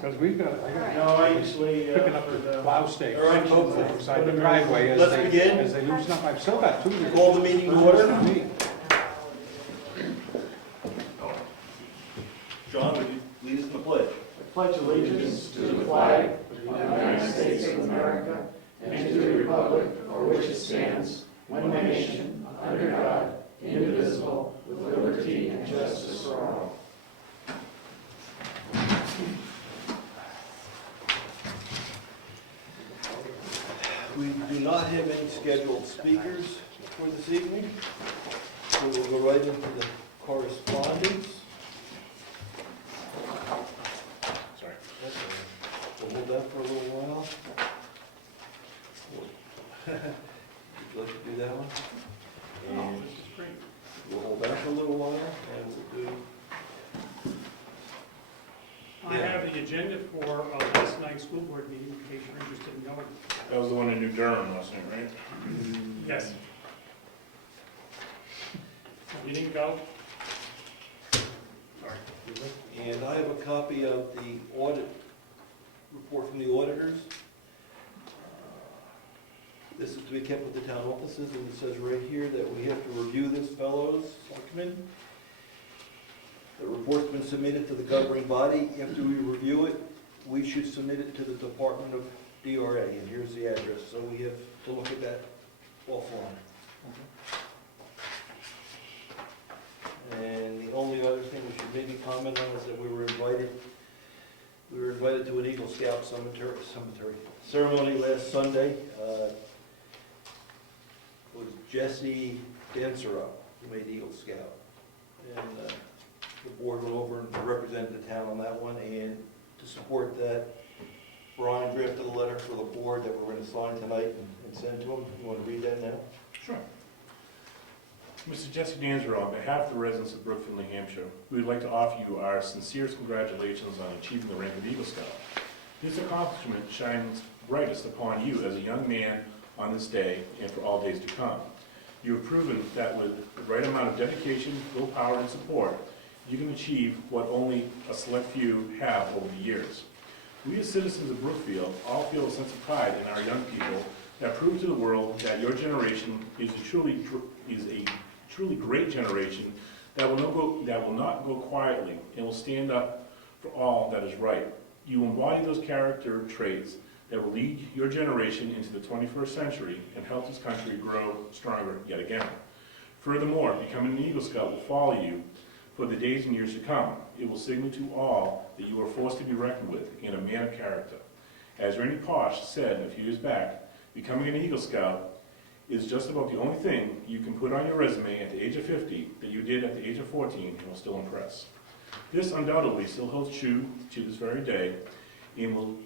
Because we've got, No, I usually, picking up for the the, plow stakes all right, folks, beside the driveway as let's they, begin. as they loosen up. I've still got two. Call the meeting to order. John, would you lead us in the pledge? Pledge allegiance to the flag of the United States of America and to the republic for which it stands, one nation, under God, indivisible, with liberty and justice for all. We do not have any scheduled speakers for this evening, so we'll go right into the correspondence. Sorry. We'll hold that for a little while. Would you like to do that one? And This is great. we'll hold that for a little while, and we'll do... I have the agenda for last night's school board meeting, in case you're interested in knowing. That was the one in New Durham last night, right? Yes. You didn't go? Sorry. And I have a copy of the audit report from the auditors. This is to be kept with the town offices, and it says right here that we have to review this, fellows, selectmen. The report's been submitted to the governing body. After we review it, we should submit it to the Department of DRA, and here's the address, so we have to look at that offline. And the only other thing we should maybe comment on is that we were invited to an Eagle Scout cemetery ceremony last Sunday. It was Jesse Dancero who made Eagle Scout. And the board went over and represented the town on that one, and to support that, Brian drafted a letter for the board that we're going to sign tonight and send to him. You want to read that now? Sure. Mr. Jesse Danzero, on behalf of the residents of Brookfield, New Hampshire, we would like to offer you our sincerest congratulations on achieving the rank of Eagle Scout. This accomplishment shines brightest upon you as a young man on this day and for all days to come. You have proven that with the right amount of dedication, willpower, and support, you can achieve what only a select few have over the years. We as citizens of Brookfield all feel a sense of pride in our young people that prove to the world that your generation is a truly great generation that will not go quietly and will stand up for all that is right. You embody those character traits that will lead your generation into the 21st century and help this country grow stronger yet again. Furthermore, becoming an Eagle Scout will follow you for the days and years to come. It will signal to all that you are forced to be reckoned with and a man of character. As Randy Posh said a few years back, becoming an Eagle Scout is just about the only thing you can put on your resume at the age of 50 that you did at the age of 14 and will still impress. This undoubtedly still holds true to this very day and will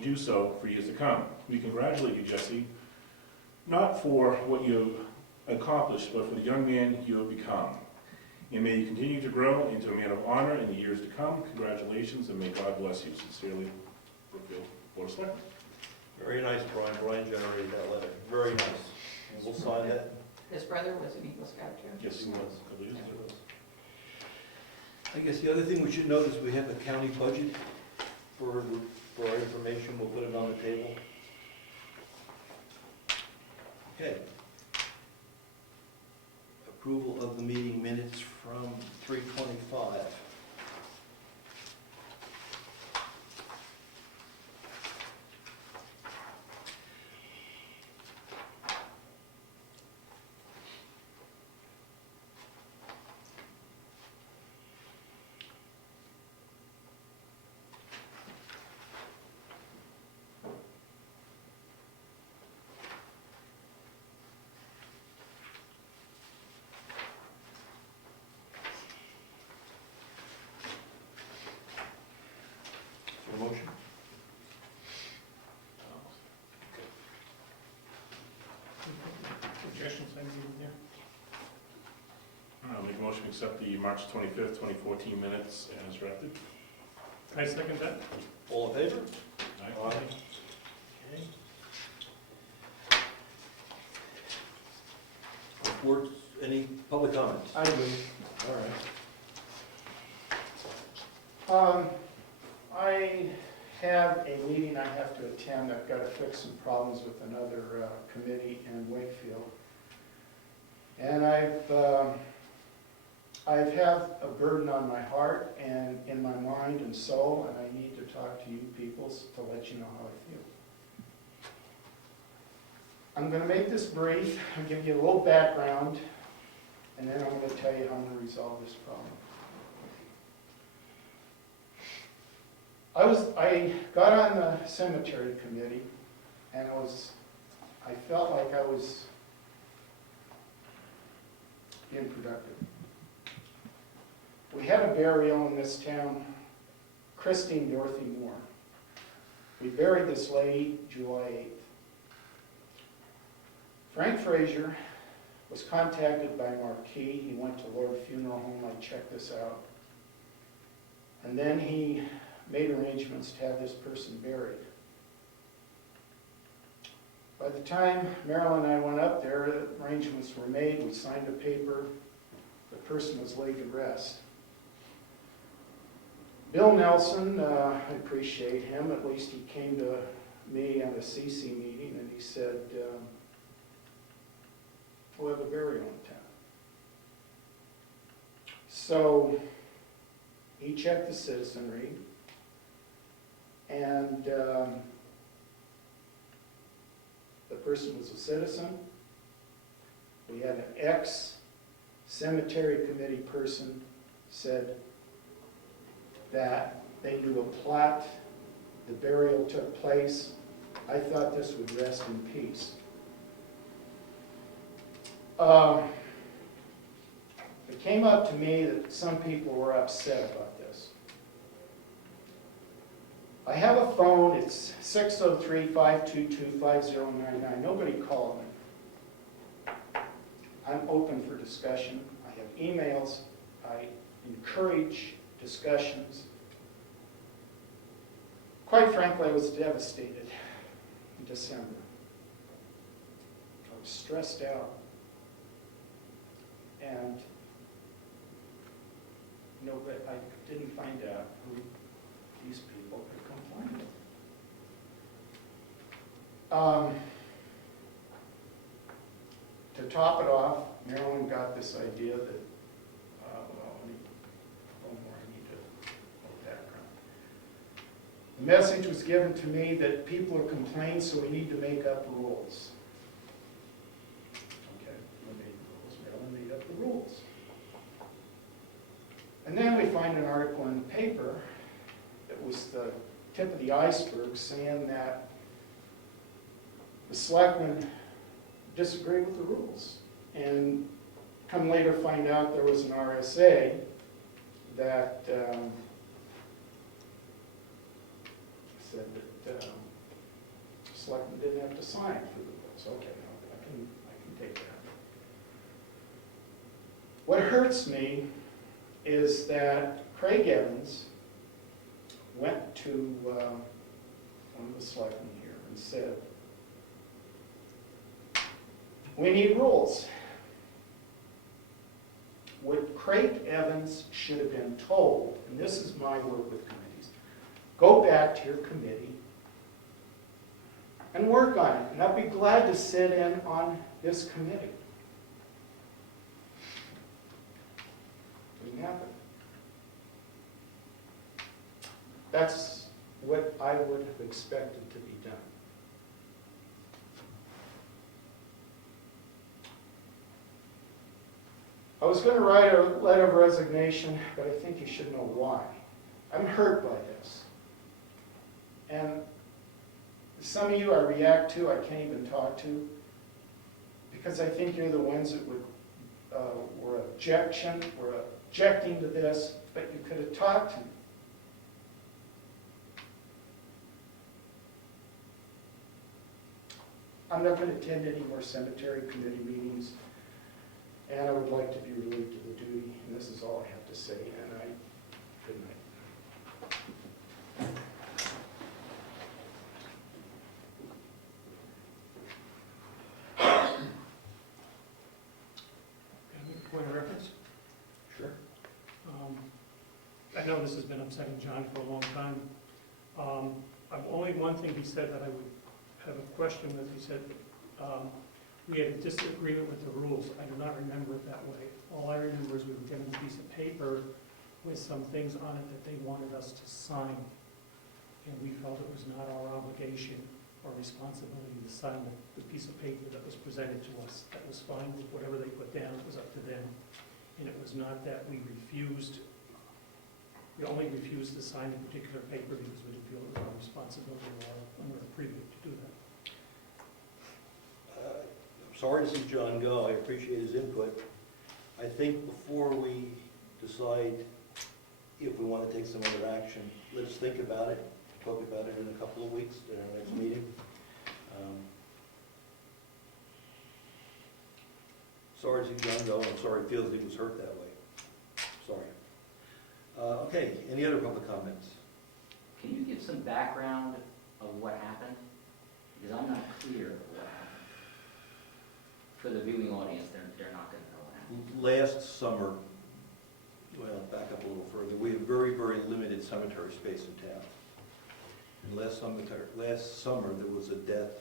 do so for years to come. We congratulate you, Jesse, not for what you have accomplished, but for the young man you have become. And may you continue to grow into a man of honor in the years to come. Congratulations, and may God bless you. Sincerely, Brookfield Board of Selectmen. Very nice, Brian. Brian generated that letter. Very nice. And we'll sign that. His brother was an Eagle Scout too. Yes, he was. I believe so. I guess the other thing we should note is we have the county budget for our information. We'll put it on the table. Okay. Approval of the meeting minutes from 3:25. Motion? Suggestions, anything there? I'll make a motion to accept the March 25th, 2014 minutes as drafted. I second that. All in favor? Aye. Okay. Reports, any public comments? I do. All right. I have a meeting I have to attend. I've got to fix some problems with another committee in Wakefield. And I've had a burden on my heart and in my mind and soul, and I need to talk to you people to let you know how I feel. I'm going to make this brief. I'll give you a little background, and then I'm going to tell you how I'm going to resolve this problem. I got on the cemetery committee, and I felt like I was being productive. We had a burial in this town, Christine Dorothy Moore. We buried this lady July 8th. Frank Frazier was contacted by Marquis. He went to Lord Funeral Home. I checked this out. And then he made arrangements to have this person buried. By the time Marilyn and I went up there, arrangements were made. We signed a paper. The person was laid to rest. Bill Nelson, I appreciate him. At least he came to me at a CC meeting and he said, we'll have a burial in town. So he checked the citizenry, and the person was a citizen. We had an ex-cemetery committee person said that they knew a plot, the burial took place. I thought this would rest in peace. It came up to me that some people were upset about this. I have a phone, it's 603-522-5099. Nobody called me. I'm open for discussion. I have emails. I encourage discussions. Quite frankly, I was devastated in December. I was stressed out. And but I didn't find out who these people could complain with. To top it off, Marilyn got this idea that, the message was given to me that people are complaining, so we need to make up rules. Okay, we made the rules. Marilyn made up the rules. And then we find an article in the paper that was the tip of the iceberg saying that the selectmen disagree with the rules. And come later find out there was an RSA that said that the selectmen didn't have to sign for the rules. Okay, I can take that. What hurts me is that Craig Evans went to one of the selectmen here and said, we need rules. What Craig Evans should have been told, and this is my work with committees, go back to your committee and work on it. And I'd be glad to sit in on this committee. Didn't happen. That's what I would have expected to be done. I was going to write a letter of resignation, but I think you should know why. I'm hurt by this. And some of you I react to, I can't even talk to, because I think you're the ones that were objecting to this, but you could have talked to me. I'm not going to attend any more cemetery committee meetings, and I would like to be relieved of the duty, and this is all I have to say, and good night. Point of reference. Sure. I know this has been upsetting John for a long time. Only one thing he said that I would have a question with. He said, we had a disagreement with the rules. I do not remember it that way. All I remember is we were given a piece of paper with some things on it that they wanted us to sign. And we felt it was not our obligation or responsibility to sign the piece of paper that was presented to us. That was fine with whatever they put down, it was up to them. And it was not that we only refused to sign a particular paper because we didn't feel it was our responsibility or under a preview to do that. I'm sorry to see John go, I appreciate his input. I think before we decide if we want to take some other action, let's think about it, talk about it in a couple of weeks at our next meeting. Sorry to see John go, I'm sorry he feels he was hurt that way. Sorry. Okay, any other public comments? Can you give some background of what happened? Because I'm not clear of what happened. For the viewing audience, they're not going to know what happened. Last summer, well, back up a little further, we have very, very limited cemetery space in town. And last summer, there was a death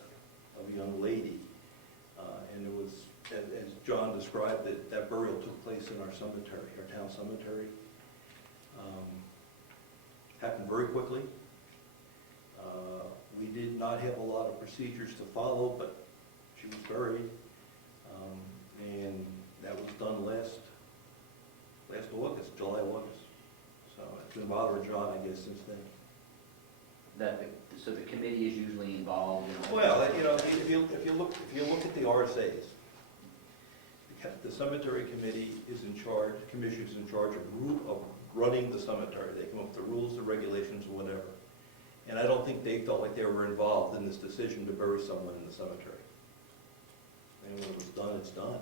of a young lady, and it was, as John described it, that burial took place in our cemetery, our town cemetery. Happened very quickly. We did not have a lot of procedures to follow, but she was buried, and that was done last August, July, August. So it's been bothering John, I guess, since then. So the committee is usually involved in... Well, you know, if you look at the RSAs, the cemetery committee is in charge, the commission is in charge of running the cemetery. They come up with the rules, the regulations, or whatever. And I don't think they felt like they were involved in this decision to bury someone in the cemetery. And when it was done, it's done.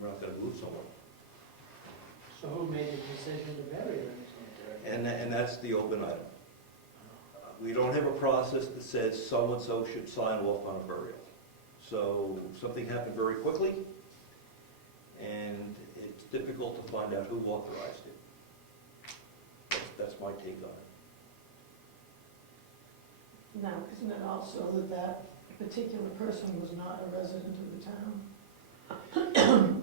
We're not going to move someone. So who made the decision to bury her in the cemetery? And that's the open item. We don't have a process that says so-and-so should sign off on a burial. So something happened very quickly, and it's difficult to find out who authorized it. That's my take on it. Now, isn't it also that that particular person was not a resident of the town?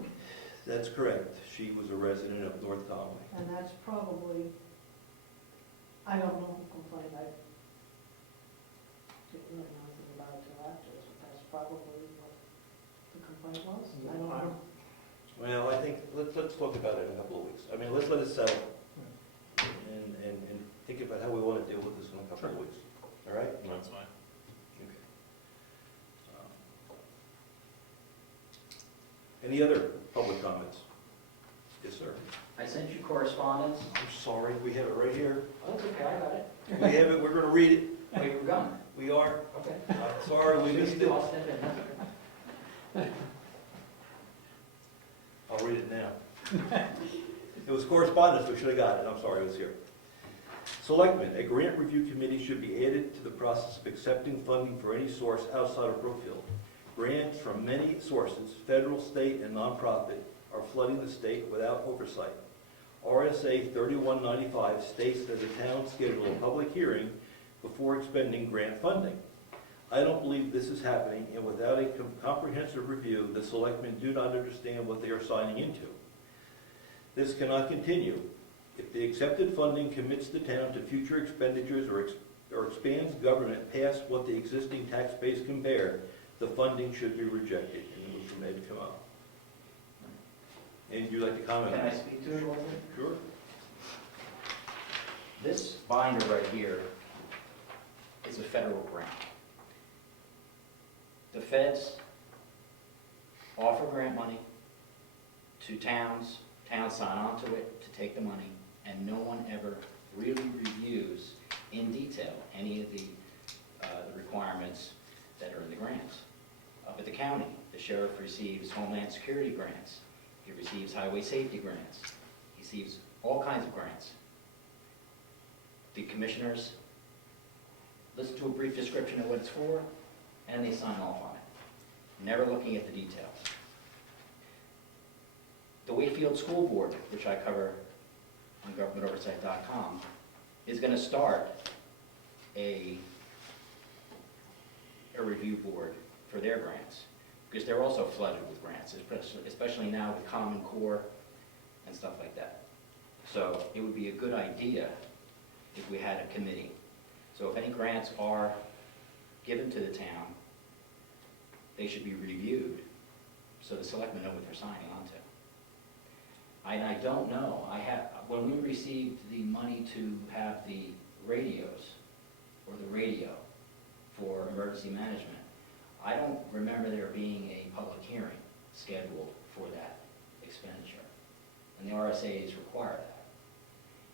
That's correct. She was a resident of North Conway. And that's probably, I don't know who complained, I didn't really know anything about it till afterwards, but that's probably what the complaint was. I don't know. Well, I think, let's talk about it in a couple of weeks. I mean, let's let it settle and think about how we want to deal with this in a couple of weeks. All right? That's fine. Okay. Any other public comments? Yes, sir. I sent you correspondence. I'm sorry, we have it right here. Oh, it's okay, I got it. We have it, we're going to read it. Oh, you were gone. We are. Okay. I'm sorry, we missed it. I'll step in. I'll read it now. It was correspondence, we should have got it. I'm sorry, it was here. Selectmen, a grant review committee should be added to the process of accepting funding for any source outside of Brookfield. Grants from many sources, federal, state, and nonprofit, are flooding the state without oversight. RSA 3195 states that the town schedule a public hearing before expending grant funding. I don't believe this is happening, and without a comprehensive review, the selectmen do not understand what they are signing into. This cannot continue. If the accepted funding commits the town to future expenditures or expands government past what the existing tax base can bear, the funding should be rejected. And it was from Ed Comeau. And would you like to comment? Can I speak to it a little bit? Sure. This binder right here is a federal grant. The feds offer grant money to towns, towns sign on to it to take the money, and no one ever really reviews in detail any of the requirements that are in the grants. Up at the county, the sheriff receives Homeland Security grants. He receives highway safety grants. He receives all kinds of grants. The commissioners listen to a brief description of what it's for, and they sign off on it, never looking at the details. The Wentworth School Board, which I cover on GovernmentOversite.com, is going to start a review board for their grants, because they're also flooded with grants, especially now with Common Core and stuff like that. So it would be a good idea if we had a committee. So if any grants are given to the town, they should be reviewed so the selectmen know what they're signing on to. I don't know, when we received the money to have the radios, or the radio for emergency management, I don't remember there being a public hearing scheduled for that expenditure. And the RSA's require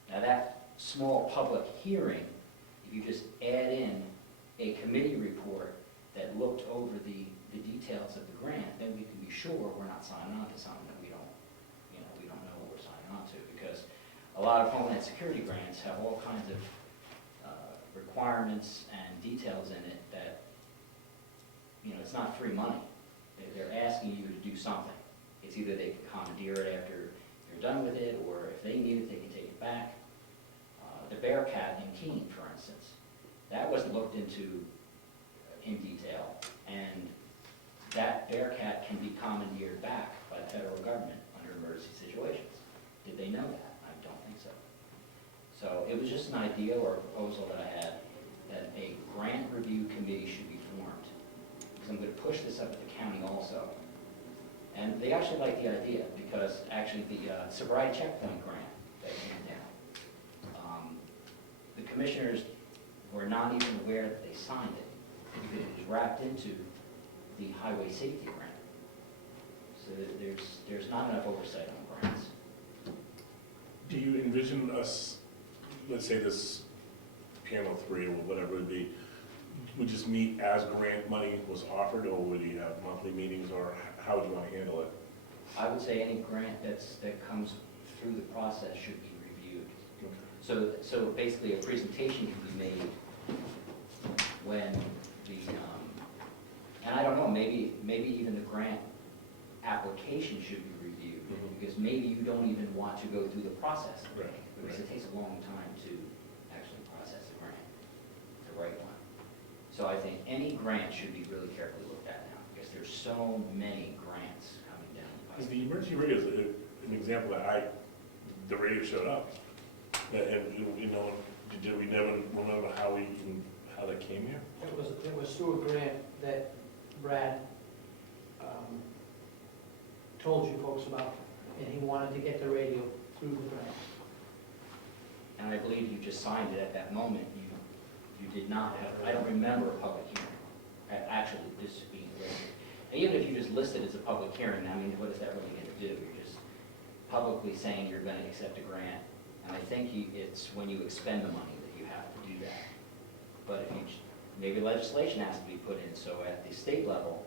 that. Now that small public hearing, if you just add in a committee report that looked over the details of the grant, then we can be sure we're not signing on to something that we don't know what we're signing on to. Because a lot of Homeland Security grants have all kinds of requirements and details in it that, it's not free money. They're asking you to do something. It's either they can commandeer it after you're done with it, or if they need it, they can take it back. The Bearcat in Keene, for instance, that wasn't looked into in detail, and that Bearcat can be commandeered back by the federal government under emergency situations. Did they know that? I don't think so. So it was just an idea or a proposal that I had, that a grant review committee should be formed. Because I'm going to push this up at the county also. And they actually like the idea, because actually the sobriety checkpoint grant that came down, the commissioners were not even aware that they signed it, because it was wrapped into the highway safety grant. So there's not enough oversight on grants. Do you envision us, let's say this panel 3 or whatever it would be, would just meet as grant money was offered, or would you have monthly meetings, or how would you want to handle it? I would say any grant that comes through the process should be reviewed. So basically a presentation can be made when the, and I don't know, maybe even the grant application should be reviewed, because maybe you don't even want to go through the process. Right. Because it takes a long time to actually process the grant, the right one. So I think any grant should be really carefully looked at now, because there's so many grants coming down the Because pipe. the emergency radio is an example that the radio showed up. And, did we never remember how that came here? It was through a grant that Brad told you folks about, and he wanted to get the radio through the grant. And I believe you just signed it at that moment. You did not have, I don't remember a public hearing, actually this being listed. And even if you just list it as a public hearing, I mean, what is that really going to do? You're just publicly saying you're going to accept a grant. And I think it's when you expend the money that you have to do that. But if maybe legislation has to be put in, so at the state level,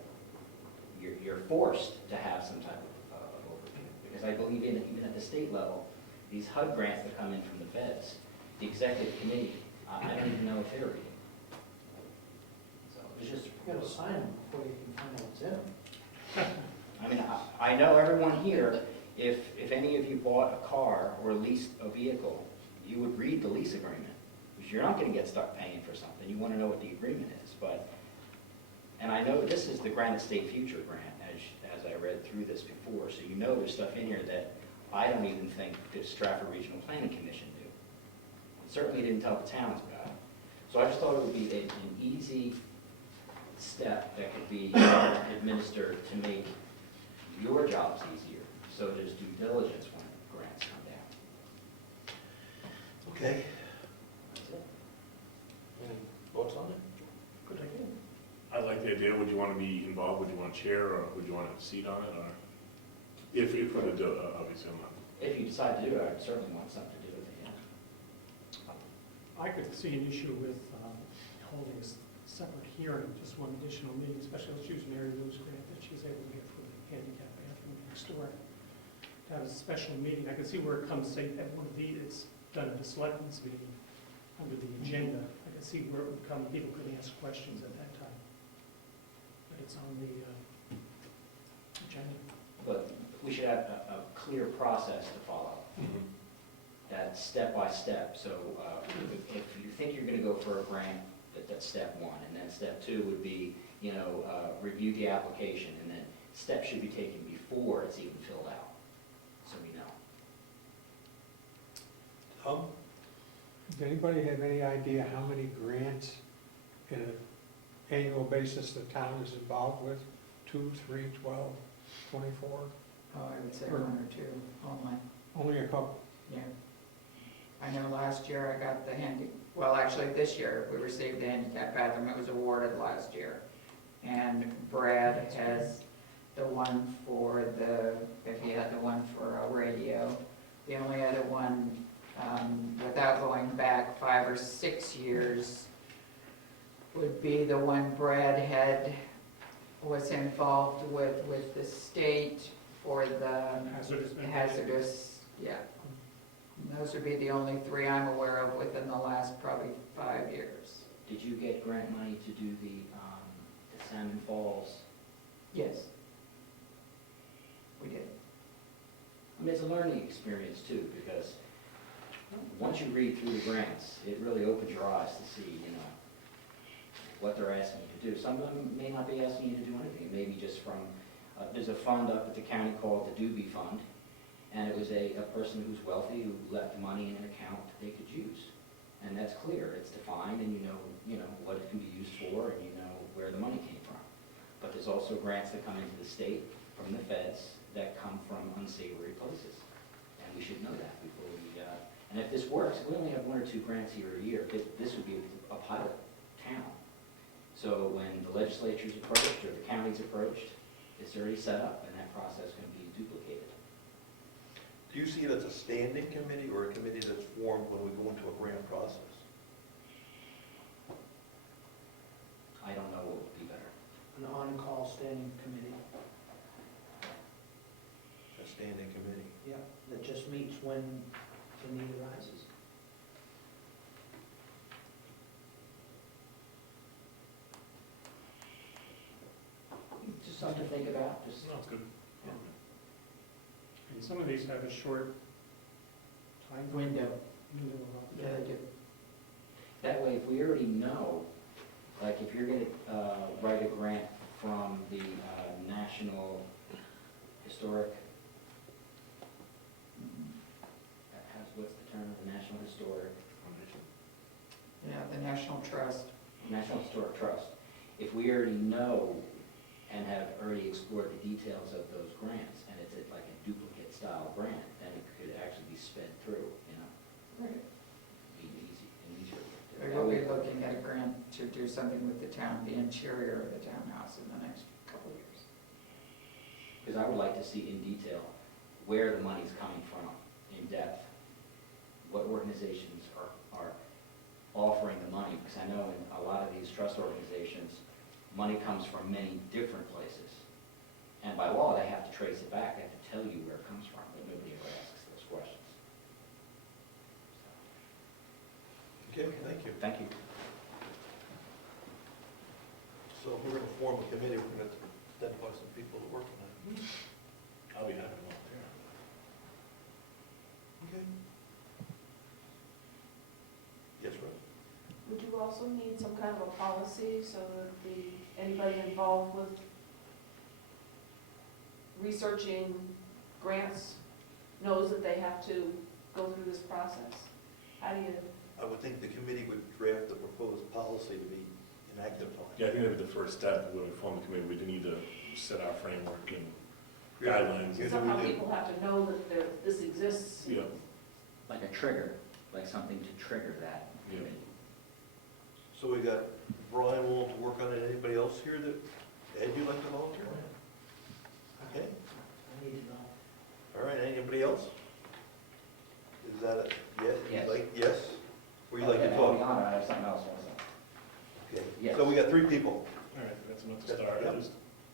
you're forced to have some type of overview. Because I believe even at the state level, these HUD grants that come in from the feds, the executive committee, I don't even know if they're reading. So it's just, You gotta sign them before you can find out what's in them. I mean, I know everyone here, if any of you bought a car or leased a vehicle, you would read the lease agreement. Because you're not gonna get stuck paying for something. You wanna know what the agreement is. And I know this is the Granite State Future Grant, as I read through this before, so you know there's stuff in here that I don't even think the Stratford Regional Planning Commission knew. It certainly didn't tell the towns about it. So I just thought it would be an easy step that could be administered to make your jobs easier. So there's due diligence when grants come down. Okay. That's it. Any thoughts on it? Good idea. I like the idea. Would you want to be involved? Would you want a chair, or would you want a seat on it? Or if we're going to do it, obviously I'm not. If you decide to do it, I'd certainly want something to do with it, yeah. I could see an issue with holding a separate hearing, just one additional meeting, especially let's use Mary Lou's grant that she's able to get for the handicap bathroom next door. To have a special meeting, I can see where it comes, say, at one of these, it's done at a selectmen's meeting, under the agenda. I can see where it would come, people could ask questions at that time. But it's on the agenda. But we should have a clear process to follow. That's step by step. So if you think you're gonna go for a grant, that's step one. And then step two would be, review the application, and then steps should be taken before it's even filled out, so we know. Tom? Does anybody have any idea how many grants in an annual basis the town is involved with? 2, 3, 12, 24? Oh, I would say one or two only, Only a couple. yeah. I know last year I got actually this year, we received the handicap bathroom, it was awarded last year. And Brad has the one for he had the one for a radio. The only other one, without going back 5 or 6 years, would be the one Brad was involved with the state for the hazardous, yeah. And those would be the only 3 I'm aware of within the last probably 5 years. Did you get grant money to do the Salmon Falls? Yes. We did. I mean, it's a learning experience too, because once you read through the grants, it really opens your eyes to see, what they're asking you to do. Some of them may not be asking you to do anything. It may be just from, there's a fund up at the county called the Doobie Fund, and it was a person who's wealthy who left money in an account that they could use. And that's clear, it's defined, and you know what it can be used for, and you know where the money came from. But there's also grants that come into the state from the feds that come from unsavory places. And we should know that before we, and if this works, we only have 1 or 2 grants here a year. This would be a pilot town. So when the legislature's approached or the county's approached, it's already set up and that process can be duplicated. Do you see it as a standing committee or a committee that's formed when we go into a grant process? I don't know what would be better. An on-call standing committee, A standing committee. yeah, that just meets when the need arises. Just something to think about, just. No, it's good. And some of these have a short time Window. window. Yeah, they do. That way, if we already know, like if you're gonna write a grant from the National Historic, what's the term, the National Historic? Yeah, the National Trust. National Historic Trust. If we already know and have already explored the details of those grants, and it's like a duplicate style grant, then it could actually be sped through, Right. be easy and easier. We will be looking at a grant to do something with the interior of the townhouse in the next couple of years. Because I would like to see in detail where the money's coming from, in depth, what organizations are offering the money, because I know in a lot of these trust organizations, money comes from many different places. And by law, they have to trace it back, they have to tell you where it comes from, but nobody ever asks those questions. Okay, thank you. Thank you. So if we're going to form a committee, we're going to identify some people to work on it. I'll be happy to volunteer. Okay. Yes, Rose? Would you also need some kind of a policy so that anybody involved with researching grants knows that they have to go through this process? How do you, I would think the committee would draft the proposed policy to be enacted upon. Yeah, I think that'd be the first step when we form the committee. We do need to set our framework and guidelines. Here's what somehow we do. people have to know that this exists? Yeah, Like a trigger, like something to trigger that. yeah. So we got Brian willing to work on it. Anybody else here that, Ed, you'd like to volunteer? Okay, I need to know. all right, anybody else? Is that a, yes? Yes. Yes? Would you like to talk? I have something else also. Okay, Yes. so we got 3 people. All right, that's enough to start. Yep. Just-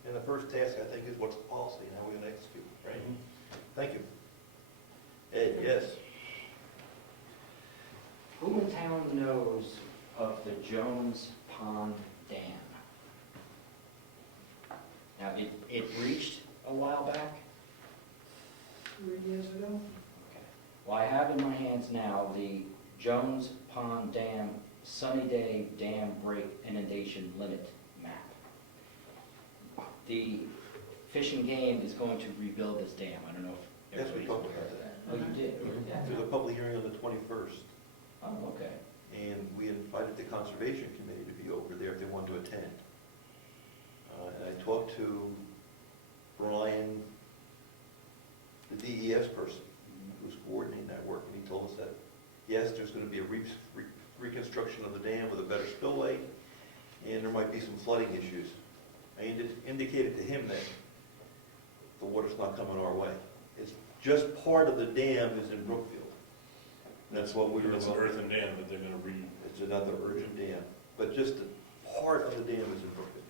And the first task, I think, is what's the policy and how we're going to execute, right? Thank you. Ed, yes? Who in town knows of the Jones Pond Dam? Now, it breached a while back. 3 years ago? Okay. Well, I have in my hands now the Jones Pond Dam Sunny Day Dam Break Inundation Limit map. The Fish and Game is going to rebuild this dam. I don't know if Yes, we everybody's talked aware about of that. that. Oh, you did? Yeah. There's a public hearing on the 21st, Oh, okay. and we invited the Conservation Committee to be over there if they wanted to attend. And I talked to Brian, the DES person, who's coordinating that work, and he told us that, yes, there's gonna be a reconstruction of the dam with a better spillway, and there might be some flooding issues. I indicated to him that the water's not coming our way. It's just part of the dam is in Brookfield. That's what we were. It's an earthen dam that they're gonna It's another urgent dam, but just a part of the dam is in Brookfield.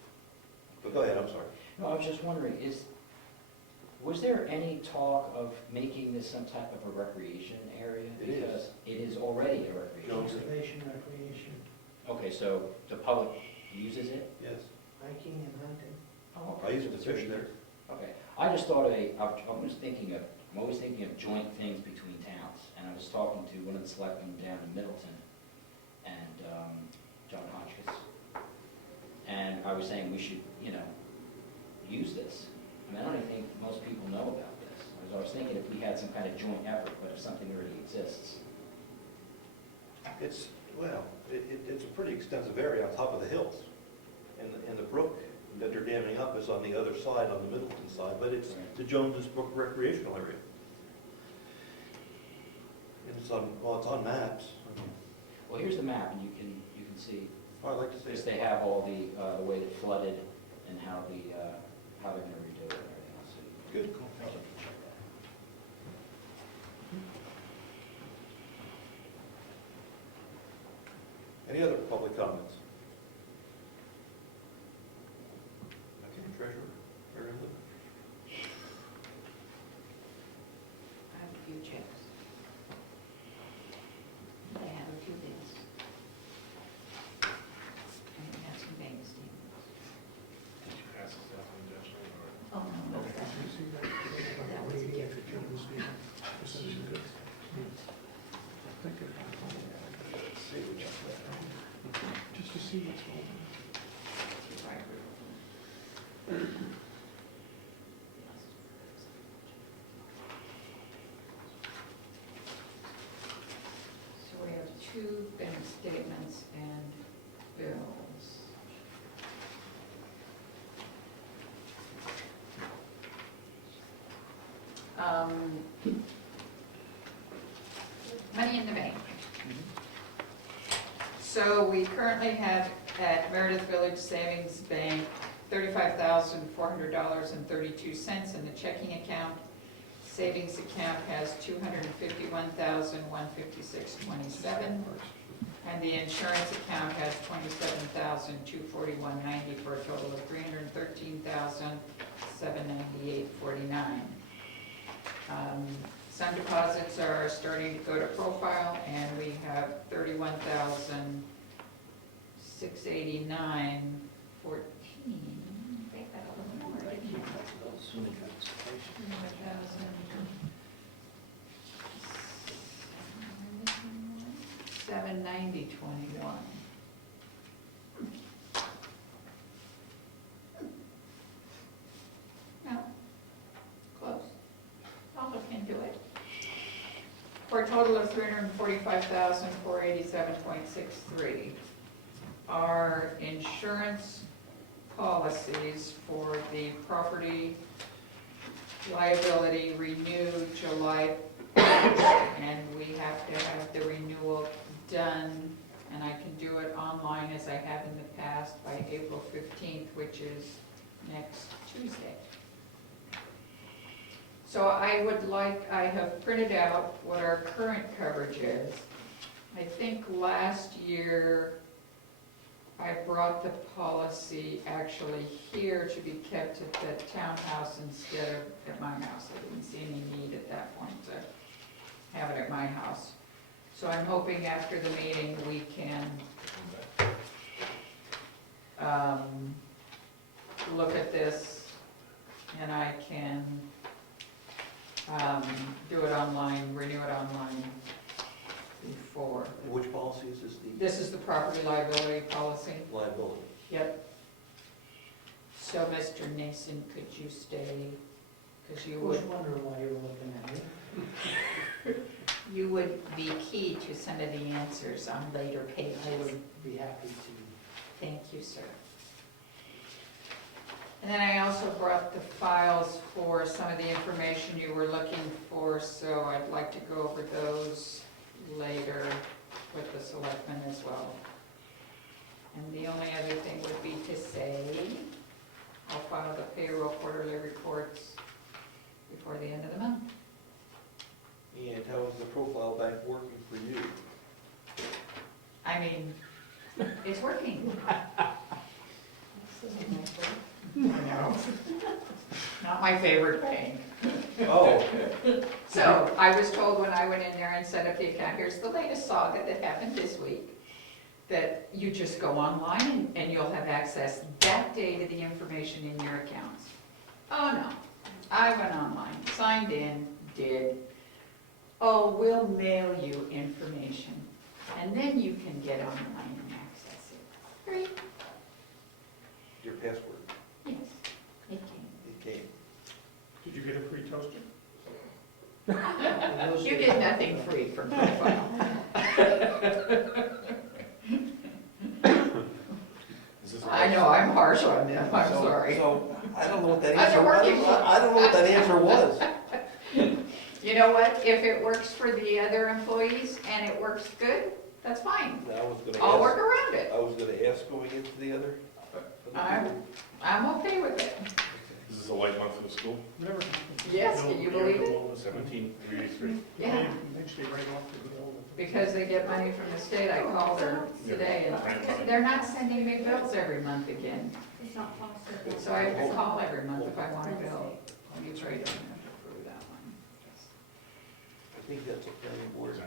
But go ahead, I'm sorry. No, I was just wondering, was there any talk of making this some type of a recreation area? It is. Because it is already a recreation. No. Conservation, recreation, Okay, so the public uses it? Yes, hiking and hunting. Oh, I okay. used to fish there. Okay, I just thought I'm always thinking of joint things between towns. And I was talking to one of the selectmen down in Middleton, and John Hotchkiss. And I was saying we should, use this. I mean, I don't even think most people know about this. I was thinking if we had some kind of joint effort, but if something already exists. It's, well, it's a pretty extensive area on top of the hills. And the brook that they're damming up is on the other side, on the Middleton side, but it's Right. the Jones's Brook recreational area. And it's on maps. Well, here's the map, and you can see, Oh, I'd like to see because it. they have all the way it flooded and how they're going to redo it and everything else. So Good. you can check that out. Any other public comments? Okay, Treasurer, Mary Lou. I have a few checks. I have a few things. And we have some bank statements. Did you pass this out intentionally, or? Oh, no, no, that was a different one. Just to see what's going on. So we have two bank statements and bills. Money in the bank. So we currently have at Meredith Village Savings Bank $35,400.32 in the checking account. Savings account has $251,156.27, and the insurance account has $27,241.90 for a total of $313,798.49. Some deposits are starting to go to profile, and we have $31,689.14. Take that out of the number, didn't you? $790.21. No, close. Also can do it. For a total of $345,487.63. Our insurance policies for the property liability renewed July 1st, and we have to have the renewal done, and I can do it online as I have in the past by April 15th, which is next Tuesday. So I have printed out what our current coverage is. I think last year I brought the policy actually here to be kept at the townhouse instead of at my house. I didn't see any need at that point to have it at my house. So I'm hoping after the meeting we can look at this, and I can do it online, renew it online, property liability policy. liability. Yep. So, Mr. Nason, could you stay? Because you I was would, wondering why you were looking at me. you would be key to some of the answers on later pages. I would be happy to. Thank you, sir. And then I also brought the files for some of the information you were looking for, so I'd like to go over those later with the selectmen as well. And the only other thing would be to say, I'll file the payroll quarterly reports before the end of the month. And how is the profile bank working for you? I mean, it's working. This isn't my fault. I know. Not my favorite bank. Oh, So I was told when I went in there and set up the account, here's the latest saga that happened this week, that you just go online and you'll have access that day to the information in your accounts. Oh, no. I went online, signed in, did. Oh, we'll mail you information, and then you can get online and access it. Great. your password, Yes, it came. it came. Did you get a free toaster? You get nothing free from profile. Is this- I know, I'm harsh on them, I'm So- sorry. So, I don't know what that How's it answer, working? I don't know what that answer was. You know what, if it works for the other employees and it works good, that's fine. I was gonna I'll ask, work around it. I was gonna ask going into the other. I'm okay with it. Is this a light month for the school? Whatever happens. Yes, can you believe it? 17,383. Yeah, Eventually right off the bill. because they get money from the state, I called her today, and they're not sending me bills every month again. It's not possible. So I have to call every month if I want a bill. You try to approve that one. I think that's a planning board,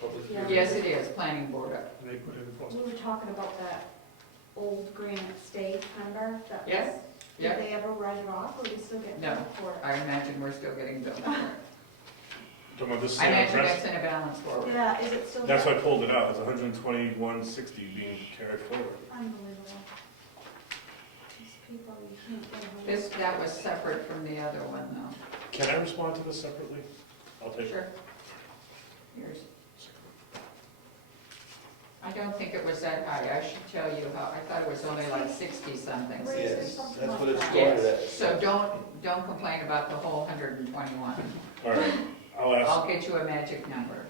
public Yeah. hearing. Yes, it is, planning board up. They put it in We Boston. were talking about that old Granite State, remember? That was- Yeah, yeah. Did they ever write it off, or we still get No. billed for it? I imagine we're still getting billed for it. Talking about this I imagine address? it's in a balance forward. Yeah, is it still? That's why I there? pulled it out, it's 12160 being carried forward. Unbelievable. These people, you can't get a hold of. This, that was separate from the other one, though. Can I respond to this separately? I'll take it. Sure. Yours. I don't think it was that high. I should tell you how, I thought it was only like 60-something. Yes, Something that's like what it that. started at. Yes, so don't complain about the whole 121. All right, I'll ask. I'll get you a magic number.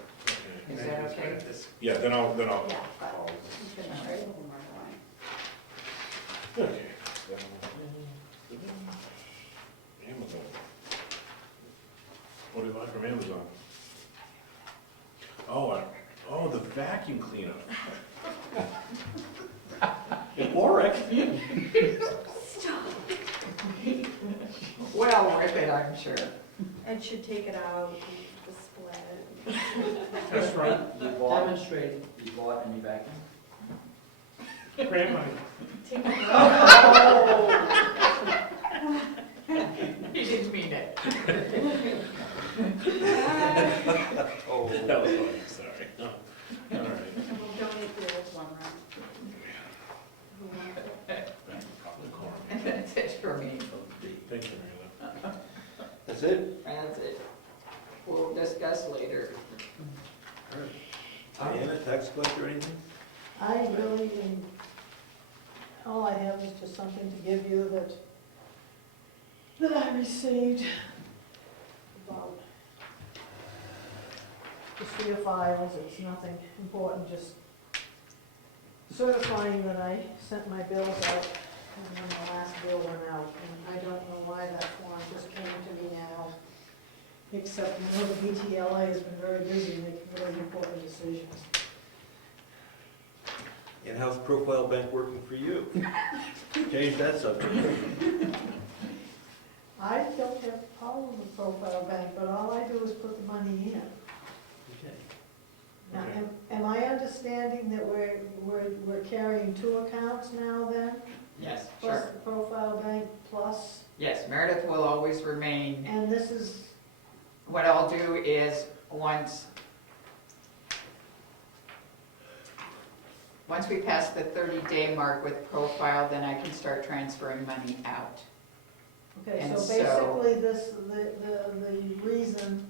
Okay. Is that okay? Yeah, then I'll, Yeah, but Oh. you can trade them right away. okay. Amazon. What do you buy from Amazon? Oh, the vacuum cleaner. Warwick. Well worth it, I'm sure. Ed should take it out and display it. That's right. You bought, Demonstrated. you bought a new vacuum? Grant money. Take it out. He didn't mean it. Oh, That was funny, sorry. No. All right. And we'll donate the old one, right? Who wants it? Popcorn. And that's it for me. Thank you, Mary Lou. that's it? That's it. We'll discuss later. Diana, tax collector, anything? I really, all I have is just something to give you that I received about just for your files. It's nothing important, just certifying that I sent my bills out when the last bill went out. And I don't know why that form just came to me now, except you know the BTLA has been very busy making really important decisions. And how's Profile Bank working for you? Change that subject. I don't have a problem with Profile Bank, but all I do is put the money in. Okay. Now, Okay. am I understanding that we're carrying two accounts now then? Yes, Plus sure. the Profile Bank plus, Yes, Meredith will always remain. and this is, What I'll do is, Once we pass the 30-day mark with profile, then I can start transferring money out. Okay, And so so- basically this, the reason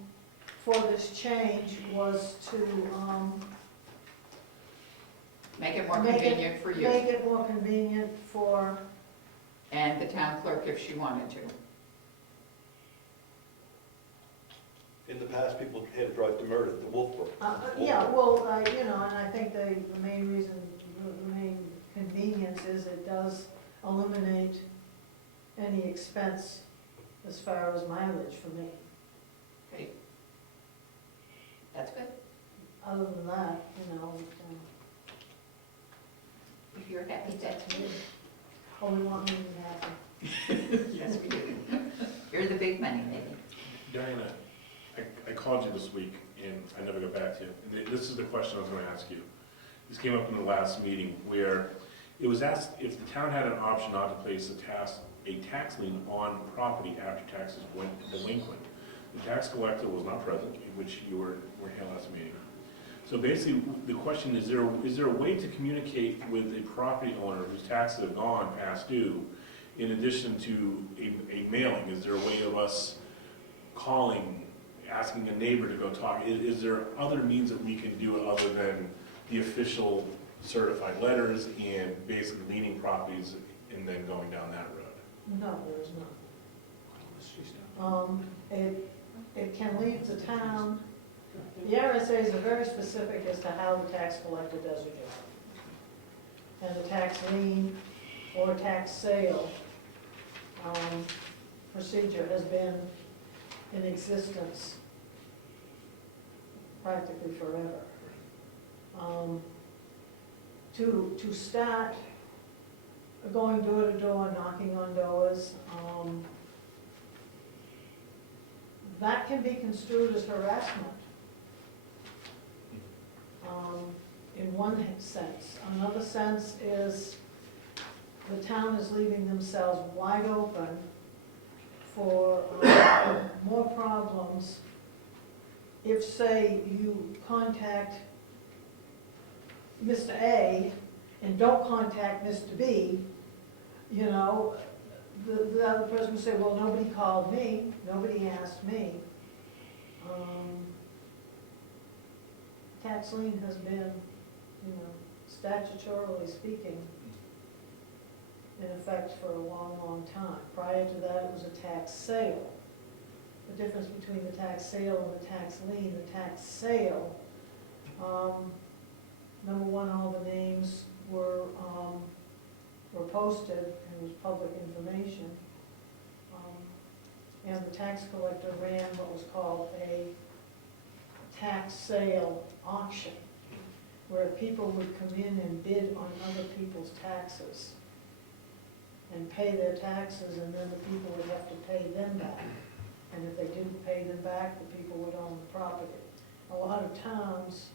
for this change was to, Make it more Make it- convenient for you make it more convenient for, and the town clerk if she wanted to. In the past, people had to drive to Meredith, to Wolfbrook. yeah, well, you know, and I think the main reason, the main convenience is it does eliminate any expense as far as mileage for me. Okay. That's good. Other than that, you know, If you're happy, that's me. oh, we want me to be happy. Yes, we do. You're the big money lady. Diana, I called you this week and I never got back to you. This is the question I was gonna ask you. This came up in the last meeting where it was asked if the town had an option not to place a tax lien on property after taxes went delinquent. The tax collector was not present, which you were here last meeting. So basically, the question is there a way to communicate with a property owner whose taxes have gone past due, in addition to a mailing? Is there a way of us calling, asking a neighbor to go talk? Is there other means that we can do it other than the official certified letters and basically leaning properties and then going down that road? No, there is not. It can leave the town, the RSA's are very specific as to how the tax collector does her job. And the tax lien or tax sale procedure has been in existence practically forever. To start going door to door, knocking on doors, that can be construed as harassment. In one sense. Another sense is the town is leaving themselves wide open for more problems if, say, you contact Mr. A and don't contact Mr. B, you know, the other person will say, well, nobody called me, nobody asked me. Tax lien has been, you know, statutorily speaking, in effect for a long, long time. Prior to that, it was a tax sale. The difference between the tax sale and the tax lien, the tax sale, number one, all the names were posted, and it was public information. And the tax collector ran what was called a tax sale auction, where people would come in and bid on other people's taxes and pay their taxes, and then the people would have to pay them back. And if they didn't pay them back, the people would own the property. A lot of towns,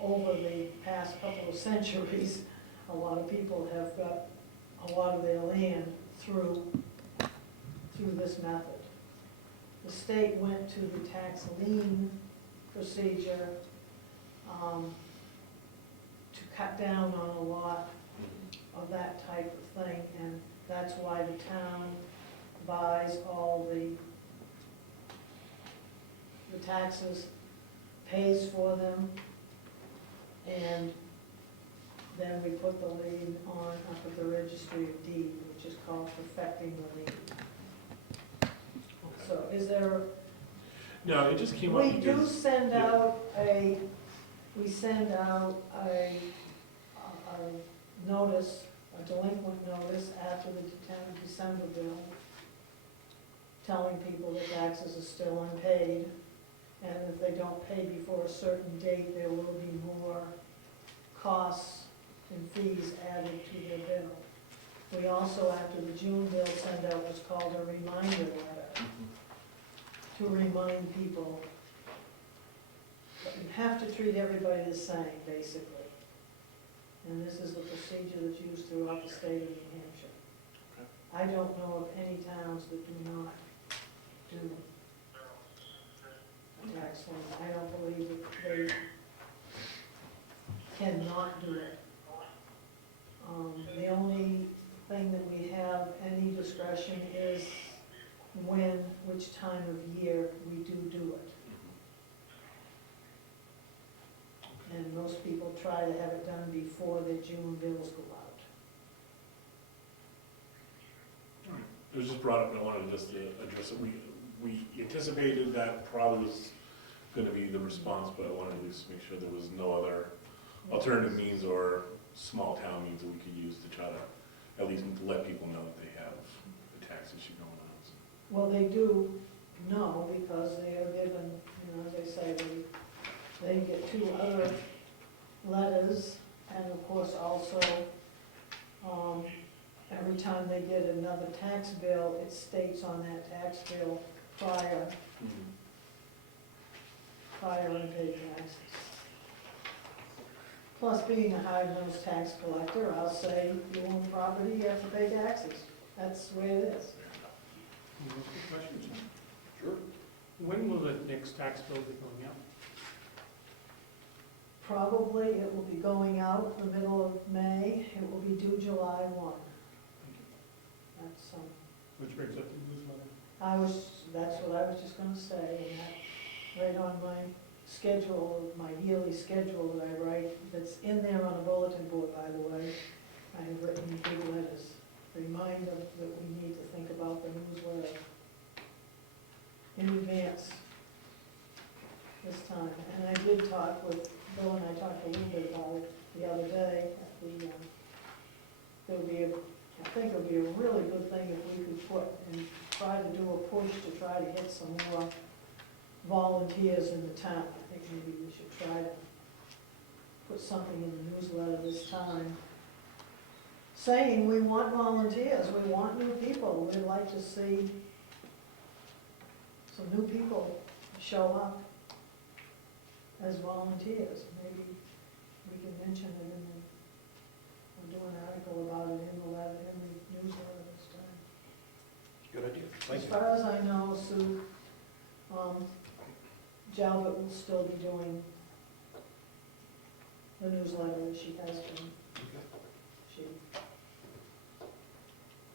over the past couple of centuries, a lot of people have got a lot of their land through this method. The state went to the tax lien procedure to cut down on a lot of that type of thing, and that's why the town buys all the taxes, pays for them, and then we put the lien on up at the registry of deed, which is called perfecting the lien. So is there, No, it just came up we do because, send yeah. out a notice, a delinquent notice after the December bill, telling people that taxes are still unpaid, and if they don't pay before a certain date, there will be more costs and fees added to their bill. We also, after the June bill, send out what's called a reminder letter, to remind people that you have to treat everybody the same, basically. And this is the procedure that's used throughout the state of New Hampshire. I don't know of any towns that do not do a tax lien. I don't believe that they cannot do it. that June bills go out. It was just brought up, and I wanted just to address it. We anticipated that probably was gonna be the response, but I wanted to at least make sure there was no other alternative means or small town means that we could use to try to at least let people know that they have a tax issue going on. Well, they do know because they are given, as I say, they get 2 other letters, and of course also, every time they get another tax bill, it states on that tax bill prior unpaid taxes. Plus, being a hard-nosed tax collector, I'll say, you own property, you have to pay taxes. That's the way it is. Any more questions? Sure. When will the next tax bill be going out? Probably it will be going out the middle of May. It will be due July 1. That's, Which brings up the newsletter. that's what I was just gonna say, and that, right on my schedule, my yearly schedule that I write, that's in there on a bulletin board, by the way. I have written big letters, remind them that we need to think about the newsletter in advance this time. And I did talk with, Bill and I talked a little bit about it the other day, at the, I think it would be a really good thing if we could put and try to do a push to try to get some more volunteers in the town. I think maybe we should try to put something in the newsletter this time saying we want volunteers, we want new people. We'd like to see some new people show up as volunteers. Maybe we can mention it in the, or do an article about it in the letter, in the newsletter this time. Good idea. Thank As you. far as I know, Sue, Jalbert will still be doing the newsletter as she has been. She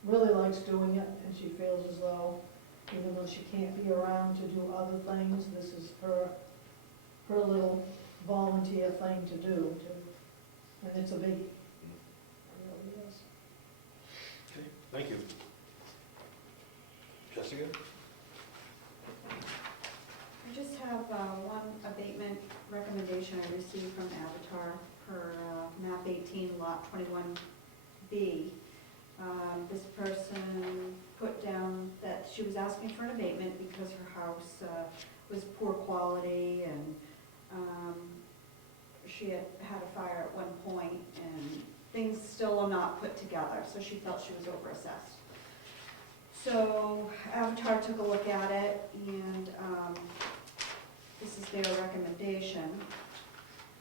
really likes doing it, and she feels as though, even though she can't be around to do other things, this is her little volunteer thing to do, and it's a biggie. It really is. Okay, thank you. Jessica? I just have one abatement recommendation I received from Avatar per map 18, lot 21B. This person put down that she was asking for an abatement because her house was poor quality, and she had had a fire at one point, and things still are not put together, so she felt she was overassessed. So Avatar took a look at it, and this is their recommendation.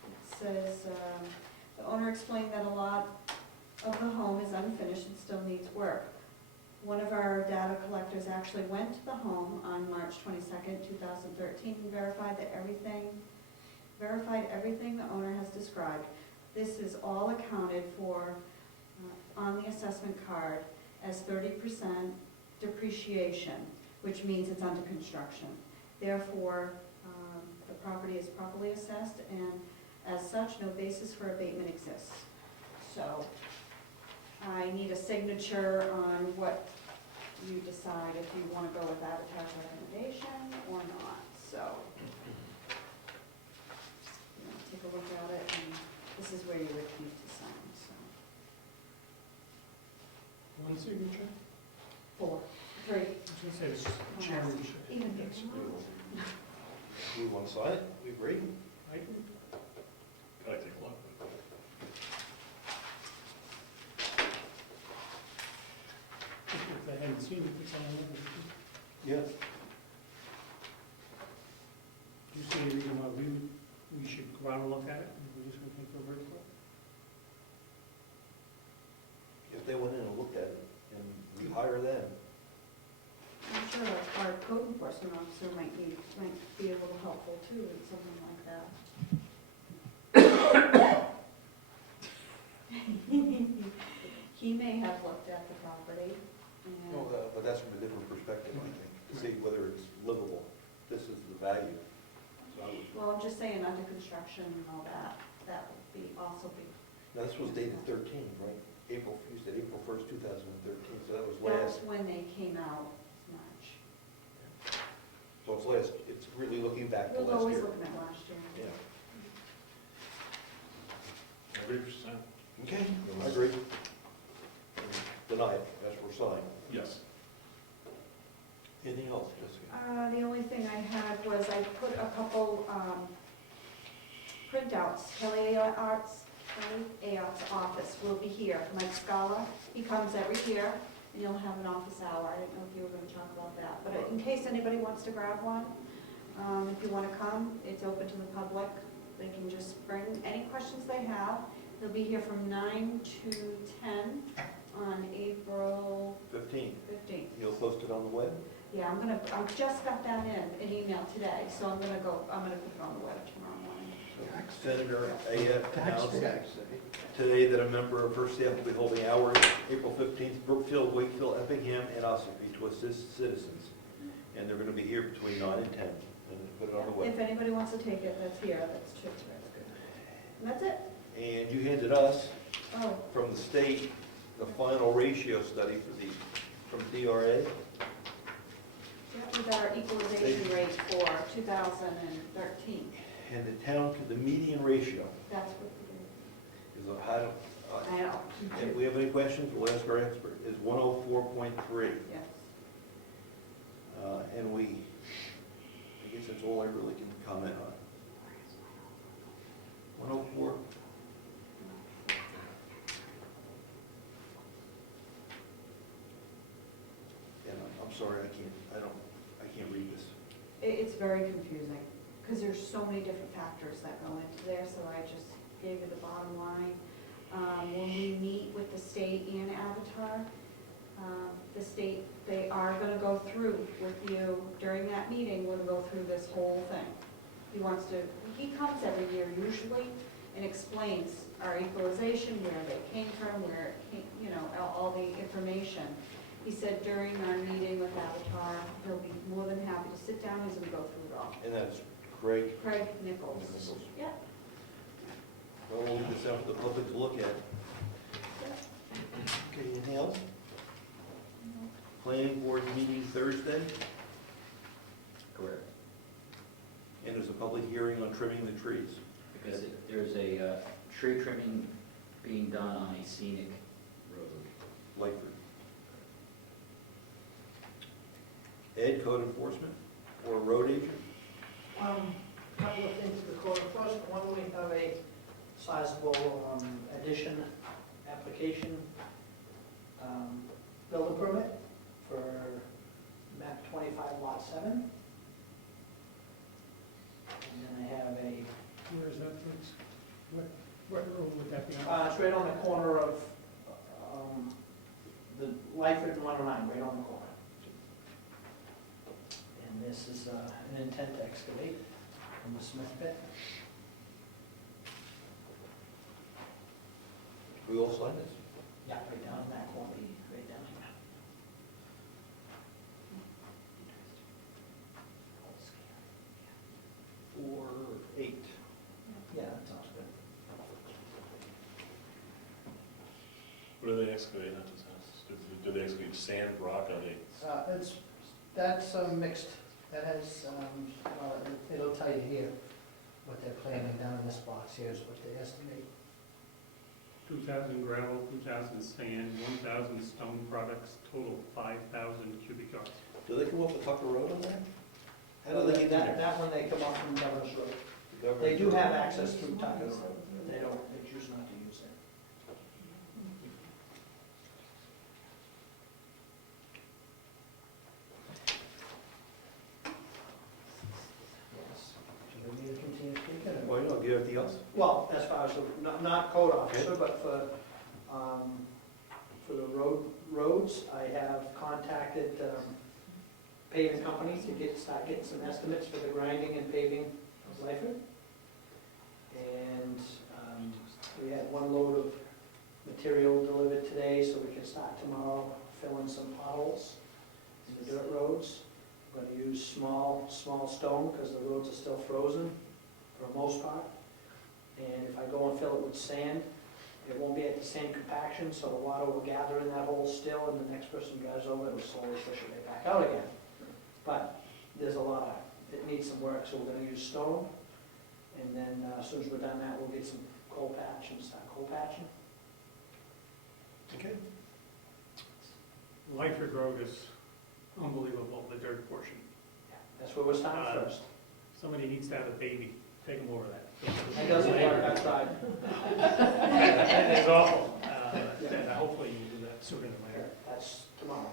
It says, the owner explained that a lot of the home is unfinished and still needs work. One of our data collectors actually went to the home on March 22nd, 2013 and verified everything the owner has described. This is all accounted for on the assessment card as 30% depreciation, which means it's under construction. Therefore, the property is properly assessed, and as such, no basis for abatement exists. So I need a signature on what you decide, if you want to go with Avatar's recommendation or not. So take a look at it, and this is where you would need to sign. So One signature? 4. 3. I was gonna say, this chairman should. Even That's bigger. We want to sign it? We agree? I can, Can I take a look? if they hadn't seen it, it's on the other. Yes. Do you see any reason why we should go out and look at it, and we're just gonna take their word for it? If they went in and looked at it, and we hire them, I'm sure our code enforcement officer might be a little helpful too in something like that. He may have looked at the property and, no, but that's from a different perspective, I think, to see whether it's livable. This is the value. So I would, well, I'm just saying under construction and all that, that would be also be Now, this was dated 13, right? April, you said April 1st, 2013, so that was That's last, when they came out, March. so it's last, it's really looking back to We're last always year. looking at last year. Yeah. Everybody percent? Okay, I agree. Deny it, as we're signed. Yes. Anything else, Jessica? The only thing I had was I put a couple printouts. Kelly Arts office will be here. Mike Scala, he comes every year, and he'll have an office hour. I didn't know if you were going to talk about that, but in case anybody wants to grab one, if you want to come, it's open to the public. They can just bring any questions they have. They'll be here from 9 to 10 on April 15. 15th. You'll post it on the web? Yeah, I just got that in an email today, so I'm gonna put it on the web tomorrow morning. Senator Ayette Tax announced day. today that a member of her staff will be holding hours April 15th, Brookfield, Wakefield, Effingham, and Ossipee to assist citizens. And they're going to be here between 9 and 10, and put it on the web. If anybody wants to take it, that's here, that's true. And that's it. And you handed us, Oh, from the state, the final ratio study from DRA. yeah, with our equalization rate for 2013. And the town, the median ratio That's what is a high, I know. if we have any questions, we'll ask our expert, is 104.3. Yes. And I guess that's all I really can comment on. 104. And I'm sorry, I can't read this. It's very confusing, because there's so many different factors that go into there, so I just gave you the bottom line. When we meet with the state and Avatar, the state, they are gonna go through with you, during that meeting, we're gonna go through this whole thing. He comes every year usually and explains our equalization, where they came from, where, all the information. He said during our meeting with Avatar, he'll be more than happy to sit down, he's gonna go through it all. And that's Craig. Craig Nichols. Nichols. Yeah. Well, we'll leave this out for the public to look at. Okay, anything else? Planning board meeting Thursday, Correct. and there's a public hearing on trimming the trees. Because there's a tree trimming being done on a scenic road. Lakeford. Ed, code enforcement, or road agent? Couple of things to the code enforcement. One, we have a sizable addition application, building permit for map 25 lot 7. And then I have a, Where is that, please? What road would that be on? it's right on the corner of the Lyford and 109, right on the corner. And this is an intent to excavate from the Smith pit. We all sign this? Yeah, right down in that corner, right down here. Or 8. Yeah, that sounds good. What do they excavate? That just has, do they excavate sand, rock, are they? That's mixed, that has, it'll tell you here what they're planning down in this box, here's what they estimate. 2,000 gravel, 2,000 sand, 1,000 stone products, total 5,000 cubic yards. Do they come off the Tucker Road on that? How do they get in there? That one, they come off from Governor's Road. The government- They do have access through Tucker, but they choose not to use it. Yes. Do you need to continue speaking? Well, you know, give everything else? Well, as far as, not code officer, but for the roads, I have contacted paving companies to start getting some estimates for the grinding and paving of Lyford. And we had one load of material delivered today, so we can start tomorrow filling some potholes in the dirt roads. We're gonna use small stone, because the roads are still frozen for the most part. And if I go and fill it with sand, It won't be at the same compaction, so the water will gather in that hole still, and the next person drives over, it'll slowly push it right back out again. But there's a lot of, it needs some work, so we're gonna use stone, and then as soon as we're done that, we'll get some coal patch and start coal patching. Okay. Lyford Road is unbelievable, the dirt portion. That's where we're starting first. Somebody needs to have a baby, take them over that. It doesn't work, I tried. It's awful. And hopefully you do that sooner than later. That's tomorrow.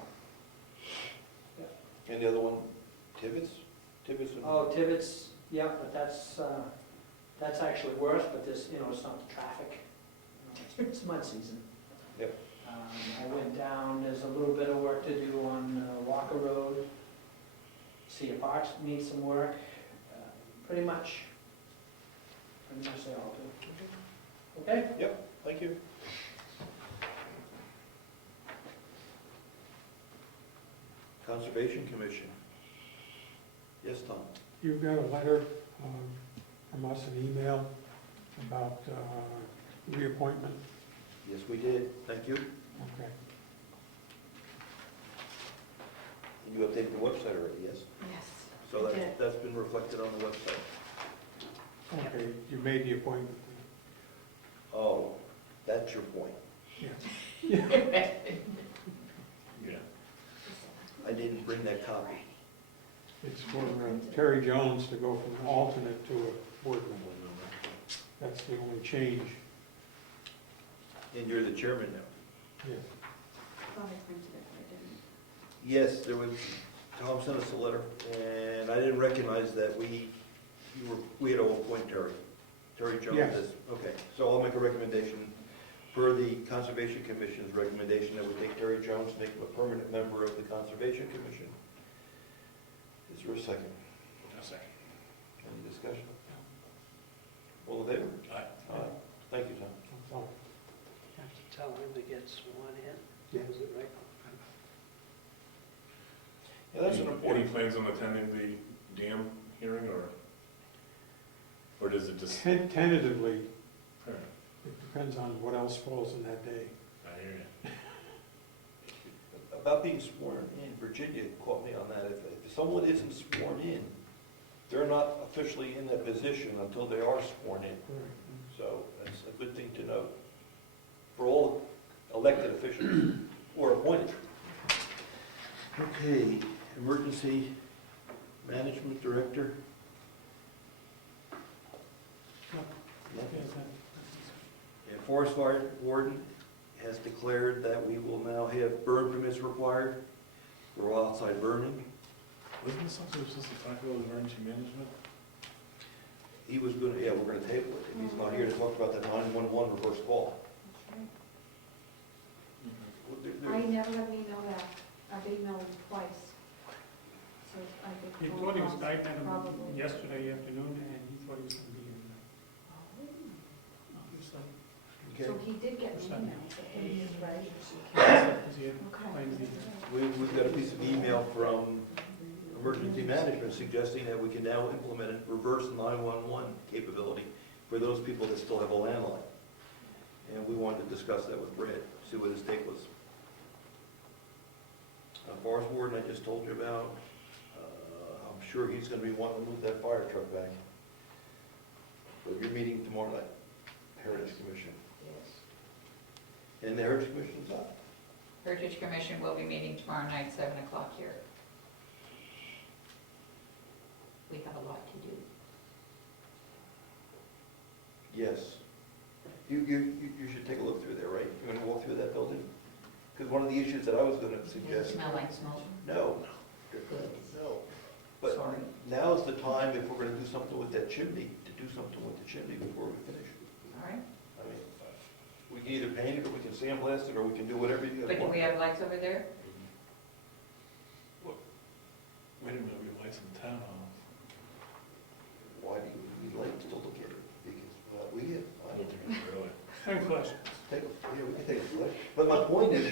And the other one, Tibbetts? Tibbetts? Oh, Tibbetts, yeah, but that's actually worse, but this, it's not the traffic. It's mud season. Yep. I went down, there's a little bit of work to do on Walker Road. Cedar Parks needs some work. Pretty much they all do. Okay? Yep, thank you. Conservation Commission. Yes, Tom? You've got a letter from us, an email about reappointment. Yes, we did, thank you. Okay. You updated the website already, yes? Yes. So I did. that's been reflected on the website. Okay, you made the appointment. Oh, that's your point. Yeah. Yeah. I didn't bring that copy. It's for Terry Jones to go from an alternate to a board member. That's the only change. And you're the chairman now. Yes. Thought I printed it, but I didn't. Yes, there was, Tom sent us a letter, and I didn't recognize that we had to appoint Terry. Terry Jones Yes. is, okay. So I'll make a recommendation per the Conservation Commission's recommendation that we take Terry Jones, make him a permanent member of the Conservation Commission. Is there a second? A second. Any discussion? All in favor? Aye. Aye. Thank you, Tom. That's all. Have to tell him to get sworn in. Yeah. Is it right? Yeah, that's an Any important. plans on attending the dam hearing, or does it just? Tentatively, Huh, it depends on what else falls in that day. I hear you. About being sworn in, Virginia caught me on that. If someone isn't sworn in, they're not officially in that position until they are sworn in. So that's a good thing to note for all elected officials or appointed. Okay, Emergency Management Director. Nothing. And Forest Fire Warden has declared that we will now have burn permits required for outside burning. Wasn't this something we were supposed to talk about with emergency management? He was gonna, yeah, we're gonna table it. He's not here to talk about the 911 reverse call. I never got an email back. I've emailed him twice. So I think. He thought he was, I met him yesterday afternoon, and he thought he was gonna be in obviously. Okay. So he did get an email, so he is right. Because he had Okay. claimed he- We've got a piece of email from Emergency Management suggesting that we can now implement a reverse 911 capability for those people that still have a landline. And we wanted to discuss that with Brad, see what his take was. Forest Warden, I just told you about. I'm sure he's gonna be wanting to move that fire truck back. But you're meeting tomorrow night, Heritage Commission. Yes. And the Heritage Commission's up. Heritage Commission will be meeting tomorrow night, 7 o'clock here. We have a lot to do. Yes. You should take a look through there, right? You're gonna walk through that building? Because one of the issues that I was gonna Does it suggest. smell like smoke? No. Good. But Sorry. now's the time, if we're gonna do something with that chimney, to do something with the chimney before we finish. All right. I mean, we can either paint it, or we can sandblast it, or we can do whatever you guys But do want. we have lights over there? We didn't know we had lights in the town hall. Why do you need lights to look at it? Because, we get, I don't think it's really. And flush. take a, yeah, we can take a flash. But my point is,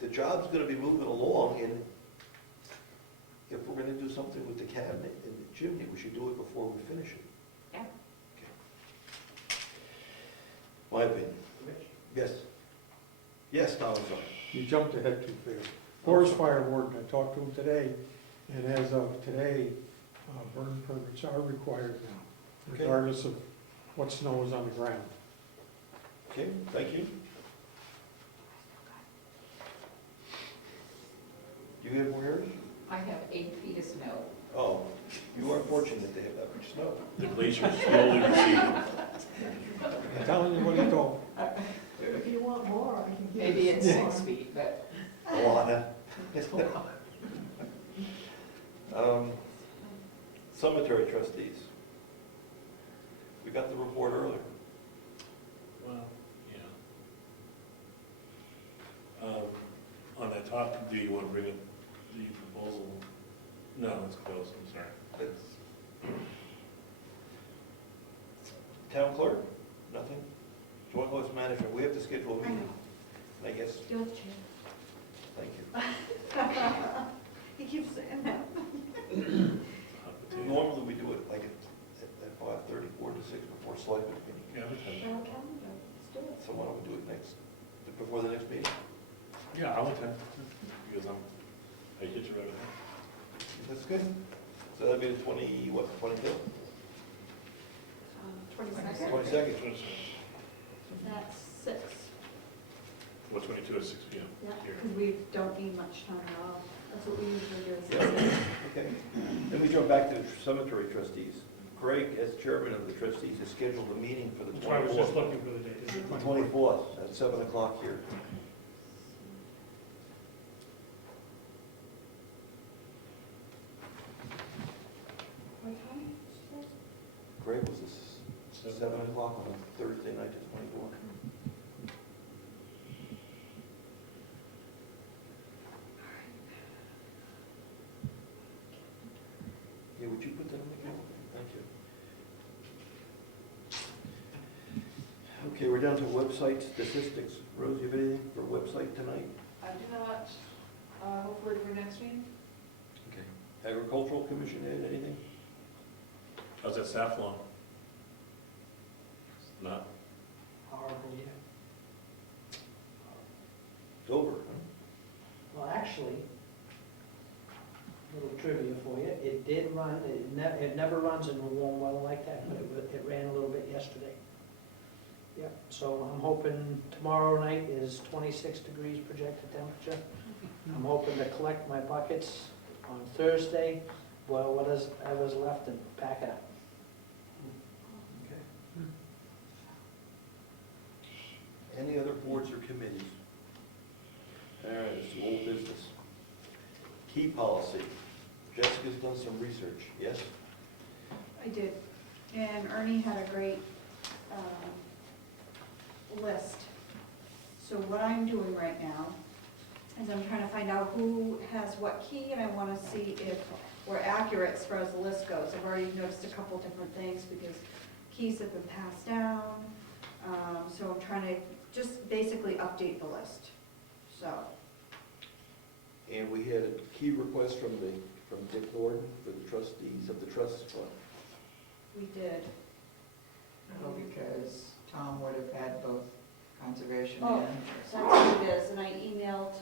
the job's gonna be moving along, and if we're gonna do something with the cabinet and the chimney, we should do it before we finish it. Yeah. Okay. My opinion. Rich? Yes. Yes, Tom, I'm sorry. You jumped ahead too fast. Forest fire warden, I talked to him today, and as of today, burn permits are required now, Okay. regardless of what snow is on the ground. Okay, thank you. Do you have more areas? I have 8 feet of snow. Oh, you are fortunate to have that much snow. The glacier is slowly receding. I'm telling you what he told me. If you want more, I can give you. Maybe it's some more. 6 feet, but A lot, huh? Cemetery trustees. We got the report earlier. Well, yeah. On that topic, do you want to bring up the proposal? No, it's closed, I'm sorry. That's- Town clerk, nothing? Joint loss management, we have to schedule a I meeting, know. I guess. You're the chair. Thank you. He keeps saying that. Hot potato. Normally, we do it like at 5:30, 4 to 6 before selectmen meeting. Yeah, we can. Our calendar, let's do it. So why don't we do it before the next meeting? Yeah, I'll attend, because I hit you right away. That's good. So that'd be the 22nd? 22nd? 22nd. That's 6. What, 22 at 6 p.m. Yeah, Here. because we don't need much time at all. That's what we usually do. is Yeah. 6. Okay. Then we jump back to cemetery trustees. Craig, as chairman of the trustees, has scheduled a meeting for the That's why I was just 24th. looking for the date. Is it The 24th at 7 o'clock here. What time? Craig, was this 7 o'clock on a Thursday night, the 24th? Yeah, would you put that on the calendar? Thank you. Okay, we're down to website statistics. Rose, you have anything for website tonight? I do not, hopefully for next meeting. Okay. Agricultural Commission, Ed, anything? How's that staff long? Not? Horrible year. It's over, huh? Well, actually, little trivia for you, it did run, it never runs in warm weather like that, but it ran a little bit yesterday. Yep, so I'm hoping tomorrow night is 26 degrees projected temperature. I'm hoping to collect my buckets on Thursday, boil whatever's left and pack it up. Okay. Any other boards or committees? All right, it's the old business. Key policy. Jessica's done some research, yes? I did. And Ernie had a great list. So what I'm doing right now is I'm trying to find out who has what key, and I want to see if we're accurate as far as the list goes. I've already noticed a couple different things because keys have been passed down. So I'm trying to just basically update the list, so. And we had a key request from Dick Thornton for the trustees of the trust fund. We did. well, because Tom would have had both conservation Oh. and. That's what it is, and I emailed,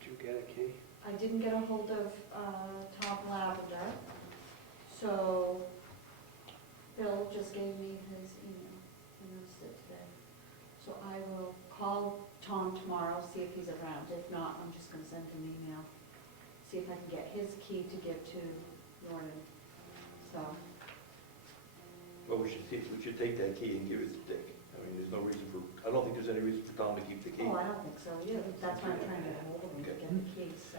Did you get a key? I didn't get a hold of Tom Lavender, so Bill just gave me his email, and noticed it today. So I will call Tom tomorrow, see if he's around. If not, I'm just gonna send him an email, see if I can get his key to give to Norton. So, Well, we should take that key and give it to Dick. I mean, there's no reason I don't think there's any reason for Tom to keep the key. oh, I don't think so either. That's why I'm trying to get hold of him to Okay. get the keys, so.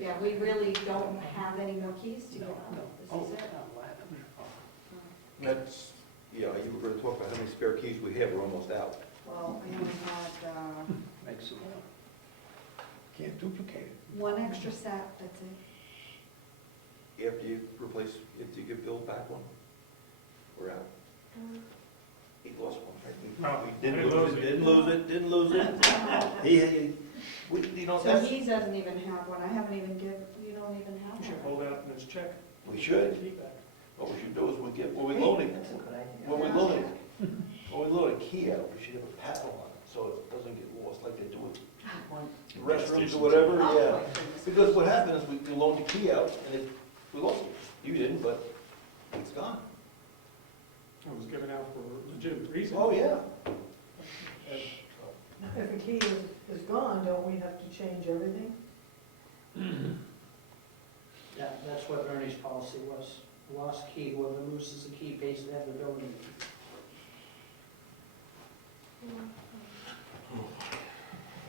Yeah, we really don't have any more keys to give out. This is it. That's, yeah, you were gonna talk about how many spare keys we have, we're almost out. Well, I only had, Make some more. Can't duplicate it. one extra set, that's it. After you give Bill back one, we're out. He lost one, right? No, We I didn't lose it. You know, So that's, he doesn't even have one, I haven't even you don't even have You should one. hold that up in his check. we should. Keep that. What we should do is we get, when we load it, That's a good idea. when we load it, key key out, we should have a padlock on it, so it doesn't get lost like they do with One- restrooms or whatever, Oh, yeah. my goodness. Because what happened is we loaned the key out, and we lost it. You didn't, but it's gone. It was given out for a legitimate reason. Oh, yeah. If a key is gone, don't we have to change everything? Yeah, that's what Ernie's policy was. Lost key, whoever loses the key pays to have the building.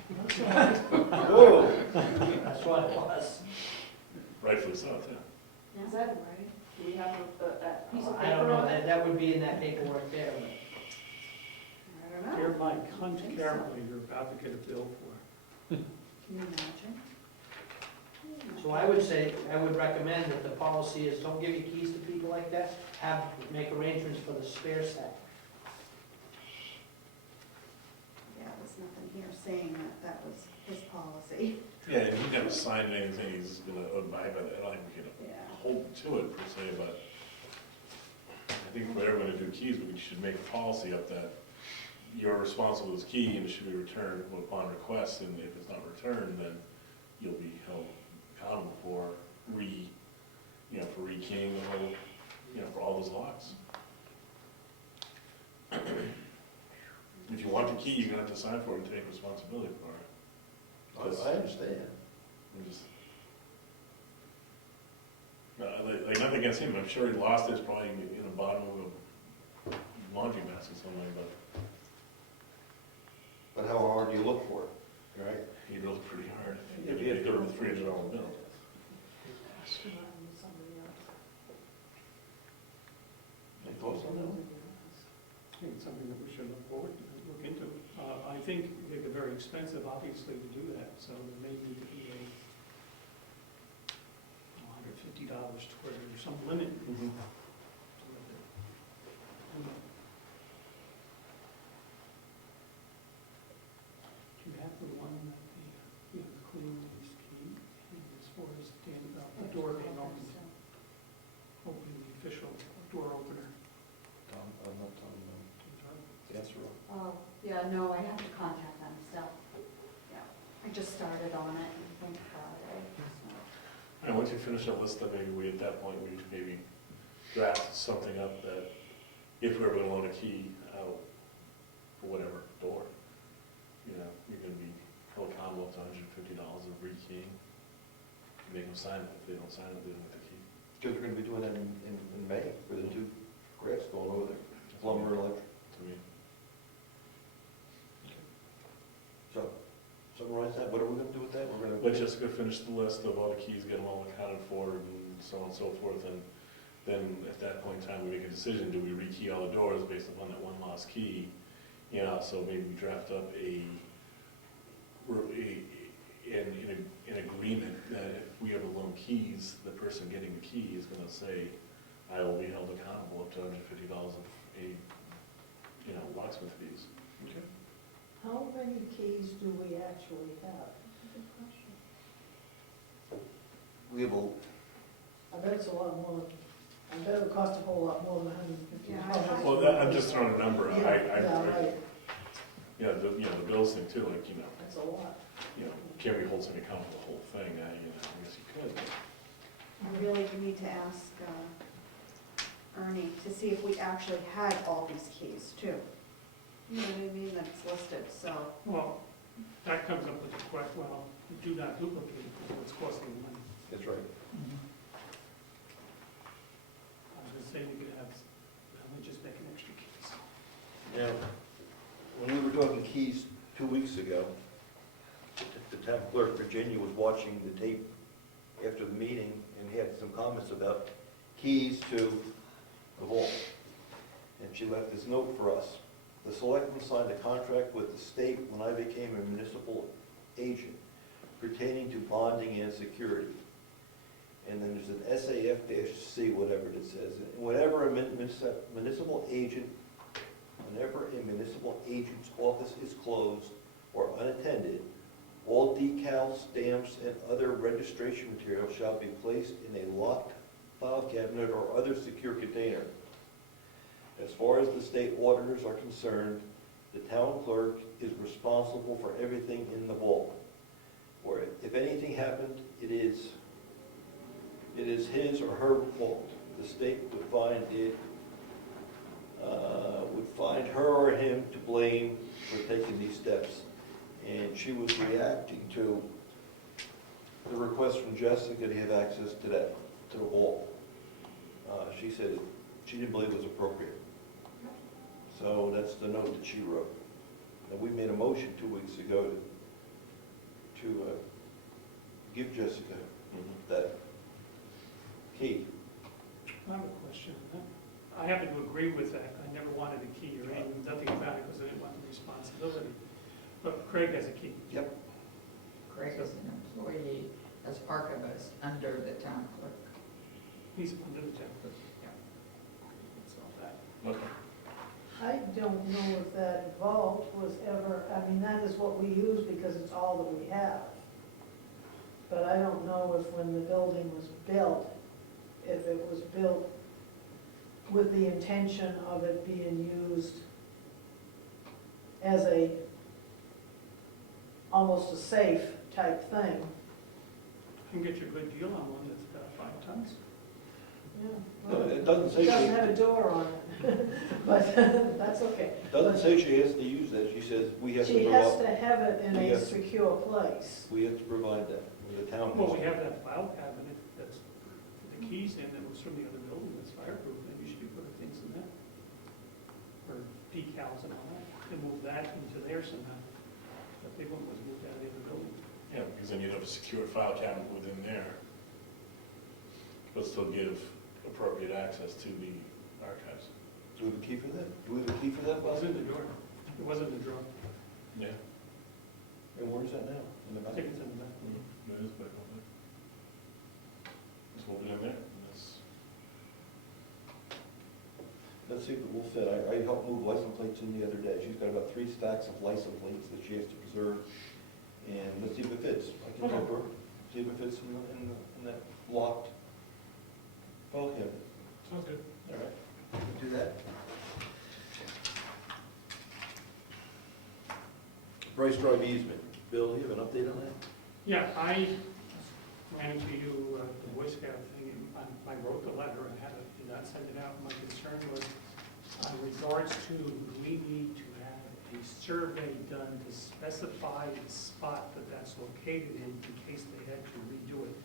Whoa. That's what it was. Rightfully so, too. Is that right? Do we have that piece of I don't paper know, on it? that would be in that paperwork there, but I don't know. Dear Mike, hunt carefully, you're about to get a bill for. Can you imagine? so I would say, I would recommend that the policy is don't give your keys to people like that. Make arrangements for the spare set. Yeah, there's nothing here saying that that was his policy. Yeah, and he never signed anything, he's gonna abide by that, I don't think we can Yeah. hold to it per se, but I think if we're ever gonna do keys, we should make a policy up that you're responsible for this key and it should be returned upon request, and if it's not returned, then you'll be held accountable for rekeying the whole, for all those locks. If you want the key, you're gonna have to sign for it and take responsibility for it. I understand. I'm just, no, like nothing against him, I'm sure he lost it, it's probably in the bottom of a laundry basket somewhere, but But how hard do you look for it, right? he looked pretty hard. Yeah, He yeah. gave him a $300 bill. Any thoughts on that? I think it's something that we should look into. I think they're very expensive, obviously, to do that, so there may need to be a $150 toward it or some limit. Do you have the one that the clean is key, as far as the door being open, opening the official door opener? I'm not telling you the answer. Oh, yeah, no, I have to contact them, so, yeah. I just started on it, I think Friday, so. And once you finish that list, then maybe at that point, we maybe draft something up that if we're ever gonna loan a key out for whatever door, you're gonna be held accountable up to $150 of rekeying. Make them sign it, if they don't sign it, they don't get the key. Because we're gonna be doing that in May, for the two graphs going over there, plumber, electric. To me, So, summarize that, what are we gonna do with that? We're gonna. let Jessica finish the list of all the keys, get them all accounted for, and so on and so forth, and then at that point in time, we make a decision, do we rekey all the doors based upon that one lost key? So maybe we draft up an agreement that if we ever loan keys, the person getting the key is gonna say, I will be held accountable up to $150 of locksmith fees. Okay. How many keys do we actually have? We have I bet it's a lot more, I bet it would cost a whole lot more than $150. Well, I'm just throwing a number out. Yeah, right, The bills thing too, that's a lot. can we hold somebody accountable for the whole thing? I guess you could. I really need to ask Ernie to see if we actually had all these keys too. You know what I mean, that's listed, so. Well, that comes up with the question, well, do not duplicate it, because it's costing money. That's right. I was gonna say we could have, just make an extra case. Now, when we were talking keys 2 weeks ago, the town clerk, Virginia, was watching the tape after the meeting and had some comments about keys to the vault. And she left this note for us. The selectmen signed a contract with the state when I became a municipal agent pertaining to bonding and security. And then there's an SAF-C, whatever it says. Whenever a municipal agent's office is closed or unattended, all decals, stamps, and other registration material shall be placed in a locked file cabinet or other secure container. As far as the state auditors are concerned, the town clerk is responsible for everything in the vault. Or if anything happened, it is his or her fault. The state would find her or him to blame for taking these steps. And she was reacting to the request from Jessica to have access to the vault. She said she didn't believe it was appropriate. So that's the note that she wrote. And we made a motion 2 weeks ago to give Jessica that key. I have a question. I happen to agree with that. I never wanted a key or anything, nothing about it because I didn't want the responsibility. But Craig has a key. Yep. Craig is an employee as archivist under the town clerk. He's under the town clerk. Yeah. That's all that. Okay. I don't know if that vault was ever, I mean, that is what we use because it's all that we have. But I don't know if when the building was built, if it was built with the intention of it being used as almost a safe type thing. I can get you a good deal on one that's 5 tons. Yeah. No, it doesn't say It doesn't she, have a door on it, but that's okay. doesn't say she has to use that. She says we have to She has provide, to have it in we a have- secure place. we have to provide that. The town Well, has we to. have that file cabinet that's the keys in that was from the other building that's fireproof. Maybe you should be putting things in that. Or decals and all that. And move that into there somehow. The big one was moved out of the other building. Yeah, because then you'd have a secure file cabinet within there, but still give appropriate access to the archives. Do we have a key for that? Do we have a key for that, It was Bob? in the drawer. It wasn't in the drawer. Yeah. And where is that now? In the I back? think it's in the back. It is back on there. Just hold it in there, and that's, Let's see if it will fit. I helped move license plates in the other day. She's got about 3 stacks of license plates that she has to preserve. And let's see if it fits. I can help her, see if it fits in that locked file cabinet. sounds good. All right, do that. Bryce Drive easement. Bill, do you have an update on that? Yeah, I ran into you, the Boy Scout thing, and I wrote the letter and did not send it out. My concern was in regards to, we need to have a survey done to specify the spot that that's located in case they had to redo it.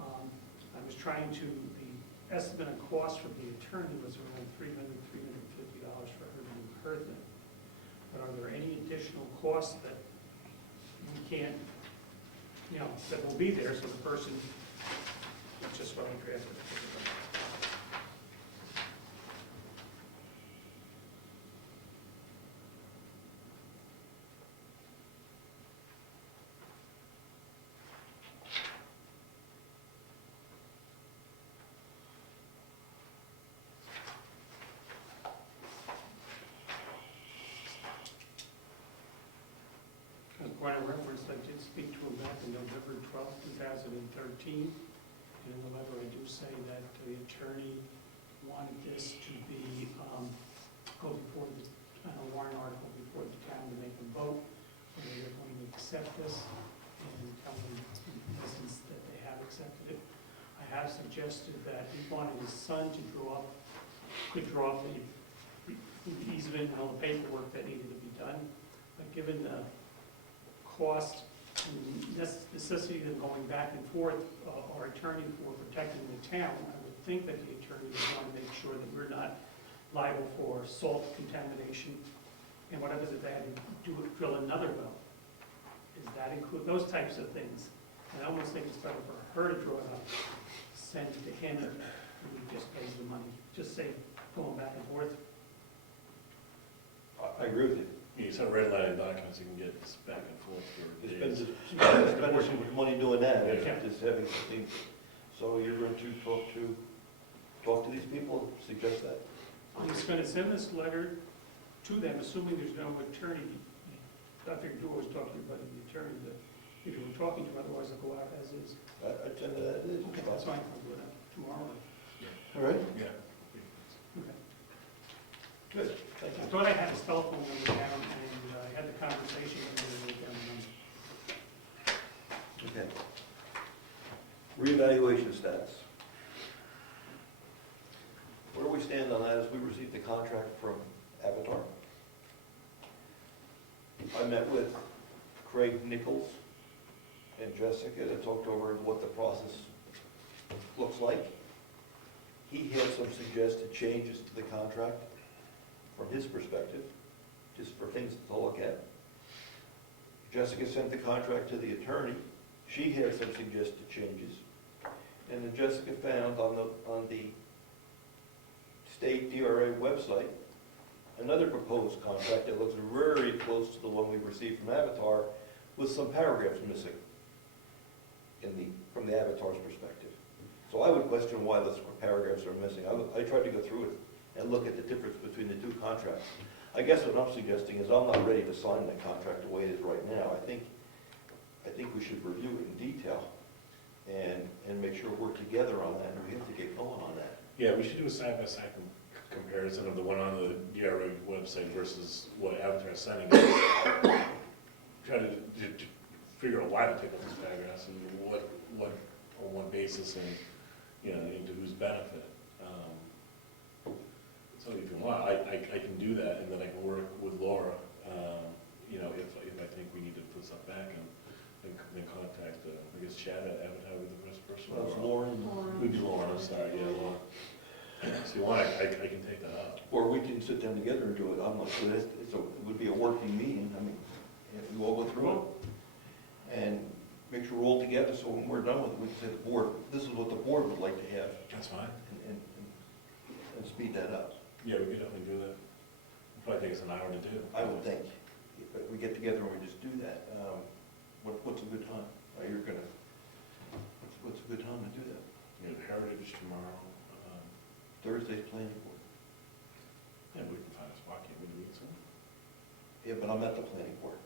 I was trying to, the estimate of cost from the attorney was around $350 for her to do her thing. But are there any additional costs that we can't, that will be there, so the person, that's just what I drafted. As a point of reference, I did speak to him back on November 12th, 2013. And in the letter, I do say that the attorney wanted this to be, go before the, warrant article before the town to make a vote, whether they're going to accept this, and tell them in essence that they have accepted it. I have suggested that he wanted his son to could draw up the easement and all the paperwork that needed to be done. But given the cost and necessity of going back and forth, our attorney for protecting the town, I would think that the attorney would want to make sure that we're not liable for salt contamination and what happens if they had to drill another well. Does that include those types of things? And I almost think it's better for her to draw it up, send it to him, and he just pays the money. Just say going back and forth. I agree with you. You just have redlining documents, you can get this back and forth for Spend days. so much money doing that, Yeah. just having things. So you're going to talk to these people, suggest that? I'm just gonna send this letter to them, assuming there's no attorney. I figured you always talk to your buddy, the attorney, that if you were talking to him, otherwise I'll go out as is. I tell you that it is. Okay, that's fine, I'll do that tomorrow. All right, Yeah. Okay. good, thank I you. thought I had his telephone number down, and Reevaluation status. Where do we stand on that as we received the contract from Avatar? I met with Craig Nichols and Jessica to talk over what the process looks like. He had some suggested changes to the contract from his perspective, just for things to look at. Jessica sent the contract to the attorney. She had some suggested changes. And then Jessica found on the state DRA website another proposed contract that looks very close to the one we received from Avatar, with some paragraphs missing from the Avatar's perspective. So I would question why those paragraphs are missing. I tried to go through it and look at the difference between the two contracts. I guess what I'm suggesting is I'm not ready to sign that contract the way it is right now. I think we should review it in detail and make sure we're together on that, and we have to get going on that. Yeah, we should do a side-by-side comparison of the one on the DRA website versus what Avatar is sending us. Try to figure out why they pick up these paragraphs and what on what basis and, into whose benefit. So if you want, I can do that, and then I can work with Laura, if I think we need to put stuff back and then contact, I guess Chad at Avatar with the press person. Well, it's Lauren. Would be Lauren, I'm sorry, yeah, Lauren. So you want, I can take that up. Or we can sit down together and do it. I'm not sure, it would be a working meeting. I mean, if we all go through it and make sure we're all together, so when we're done with it, we can say to the board, this is what the board would like to have. That's fine. And speed that up. Yeah, we could definitely do that. It'll probably take us an hour to do. I would think. But we get together and we just do that. What's a good time? What's a good time to do that? Heritage tomorrow. Thursday's planning board. Yeah, we can find a spot, can't we, do it soon? Yeah, but I'm at the planning board.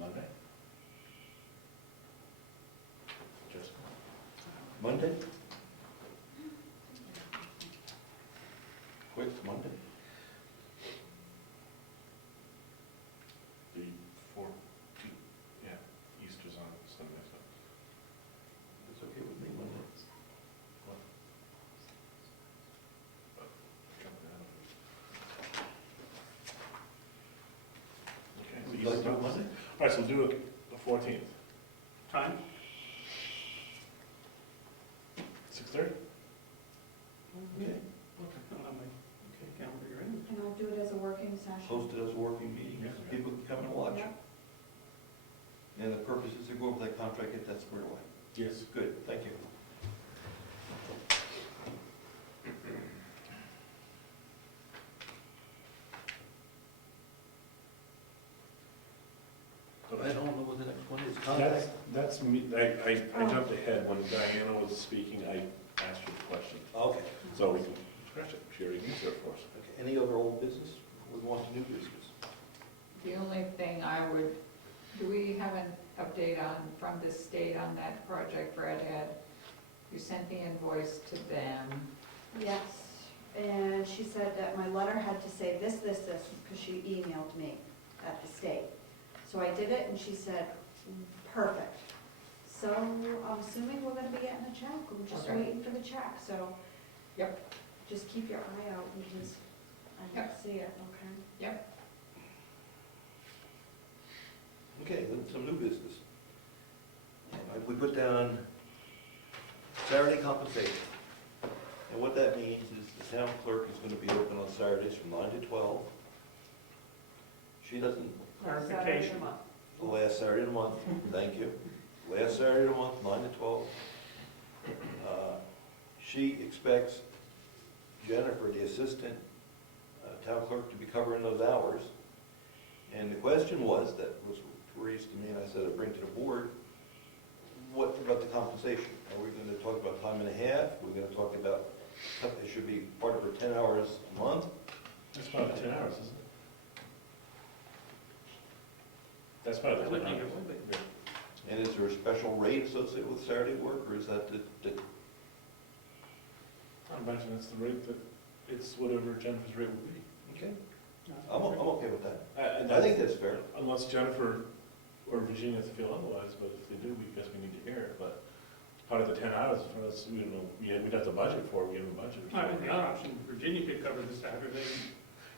Monday? Just Monday? Quick, Monday? the 14th, yeah, Easter's on Sunday, so. It's okay with me, Monday. Okay, so Would you like to do it Monday? All right, so we'll do it the 14th. Time? 6:30? Okay. Not on my calendar, you're in. And I'll do it as a working session. Post it as a working meeting, Yeah. so people can come and watch. Yep. And the purpose is to go over that contract, get that squared away. Yes. Good, thank you. I don't know what the next one is. That's me, I jumped ahead. When Diana was speaking, I asked her the question. Okay. So we can scratch it, she already answered it for us. Okay, any other old business? We want to new business. The only thing I would, do we have an update from the state on that project Brad had? You sent the invoice to them. Yes, and she said that my letter had to say this, because she emailed me at the state. So I did it, and she said, perfect. So I'm assuming we're gonna be getting a check, we're just Okay. waiting for the check, so. Yep. Just keep your eye out, because I didn't Yep. see it, okay? Yep. Okay, then some new business. We put down Saturday compensation. And what that means is the town clerk is gonna be open on Saturdays from 9 to 12. She doesn't, Clarification. the last Saturday of the month, thank you. Last Saturday of the month, 9 to 12. She expects Jennifer, the assistant town clerk, to be covering those hours. And the question was, that was raised to me, and I said I'd bring to the board, what about the compensation? Are we gonna talk about time and a half? We're gonna talk about, it should be part of her 10 hours a month? That's about 10 hours, isn't it? That's about I 10 would think hours. it would be. And is there a special rate associated with Saturday work, or is that the I imagine it's the rate that, it's whatever Jennifer's rate would be. okay? I'm okay with that. And I think that's fair. Unless Jennifer or Virginia feel otherwise, but if they do, we guess we need to hear it, but part of the 10 hours for us, we don't know, yeah, we'd have to budget for it, we have a budget. I mean, the other option, Virginia could cover the Saturday.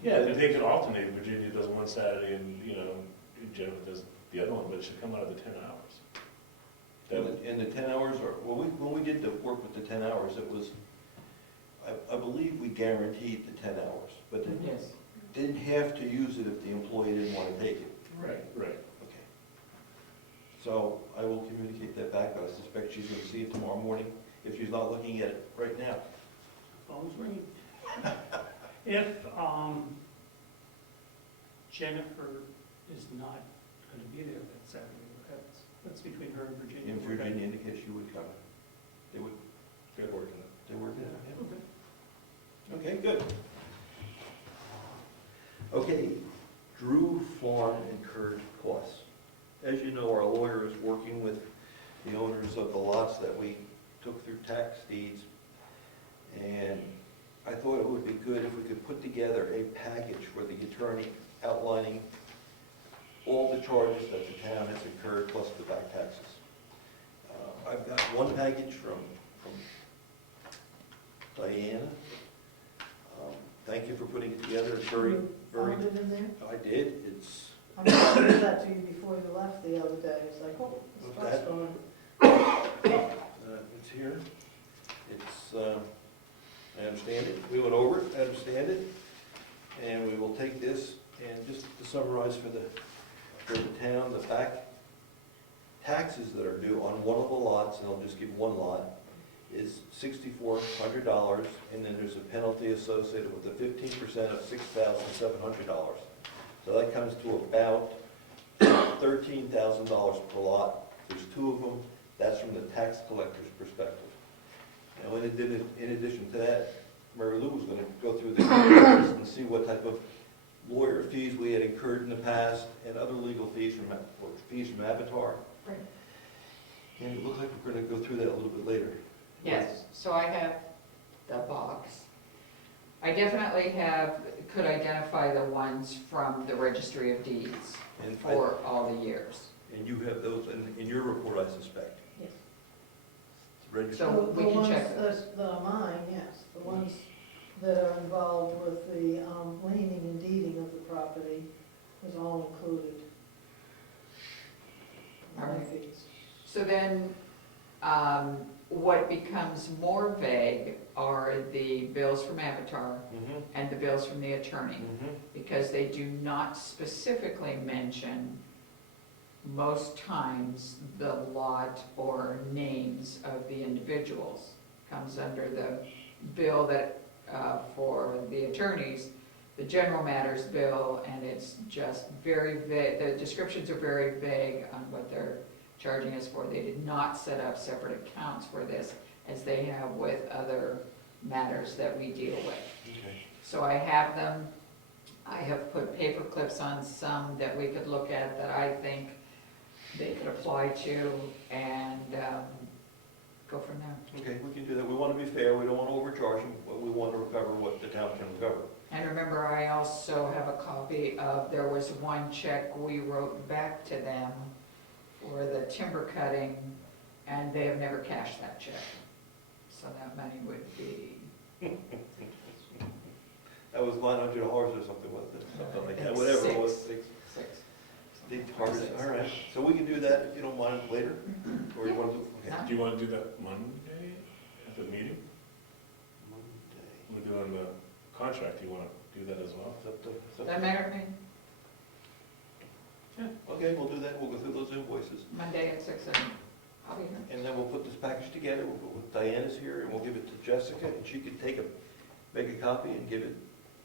Yeah, they could alternate, Virginia does one Saturday and, Jennifer does the other one, but it should come out of the 10 hours. And the 10 hours are, when we did the work with the 10 hours, it was, I believe we guaranteed the 10 hours, but Yes. didn't have to use it if the employee didn't want to take it. Right. Okay. So I will communicate that back, but I suspect she's going to see it tomorrow morning if she's not looking at it right now. Phone's ringing. If, Jennifer is not gonna be there that Saturday, that's between her and Virginia. If Virginia indicates she would come, they would, Good work in it. they work it out. Okay. Okay, good. Okay, Drew Farm incurred costs. As you know, our lawyer is working with the owners of the lots that we took through tax deeds. And I thought it would be good if we could put together a package for the attorney outlining all the charges that the town has incurred plus the back taxes. I've got one package from Diana. Thank you for putting it together. It's very, very, Found it in there? I did. It's, I'm gonna give that to you before you left the other day. It's like, oh, What's this that? gone. it's here. It's, I understand it. We went over it, I understand it. And we will take this and just to summarize for the town, the back taxes that are due on one of the lots, and I'll just give one lot, is $6,400, and then there's a penalty associated with the 15% of $6,700. So that comes to about $13,000 per lot. There's two of them. That's from the tax collector's perspective. Now, in addition to that, Mary Lou was going to go through the contracts and see what type of lawyer fees we had incurred in the past and other legal fees from Avatar. Right. And it looks like we're going to go through that a little bit later. Yes, so I have the box. I definitely could identify the ones from the Registry of Deeds And for all the years. And you have those in your report, I suspect. Yes. Register. So we can check The ones that are mine, yes, the ones that are involved with the laning and deeding of the property is all included. All right. Fees. So then, what becomes more vague are the bills from Avatar Mhm. and the bills from the attorney, Mhm. because they do not specifically mention, most times, the lot or names of the individuals. Comes under the bill that, for the attorneys, the general matters bill, and it's just very vague, the descriptions are very vague on what they're charging us for. They did not set up separate accounts for this, as they have with other matters that we deal with. Okay. So I have them, I have put paper clips on some that we could look at that I think they could apply to, and go from there. Okay, we can do that. We want to be fair. We don't want to overcharge them, but we want to recover what the town can recover. And remember, I also have a copy of, there was one check we wrote back to them for the timber cutting, and they have never cashed that check. So that money would be, That was $900 or something, wasn't it? Something like that, whatever it was. six. All right, so we can do that if you don't mind later, or you want to do, okay. No. Do you want to do that Monday at the meeting? Monday. We're doing the contract, do you want to do that as well? Is that the- is that That the- matter to me? Okay, we'll do that. We'll go through those invoices. Monday at 6 a.m. I'll be here. And then we'll put this package together. We'll go with Diana's here, and we'll give it to Jessica, and she can make a copy and give it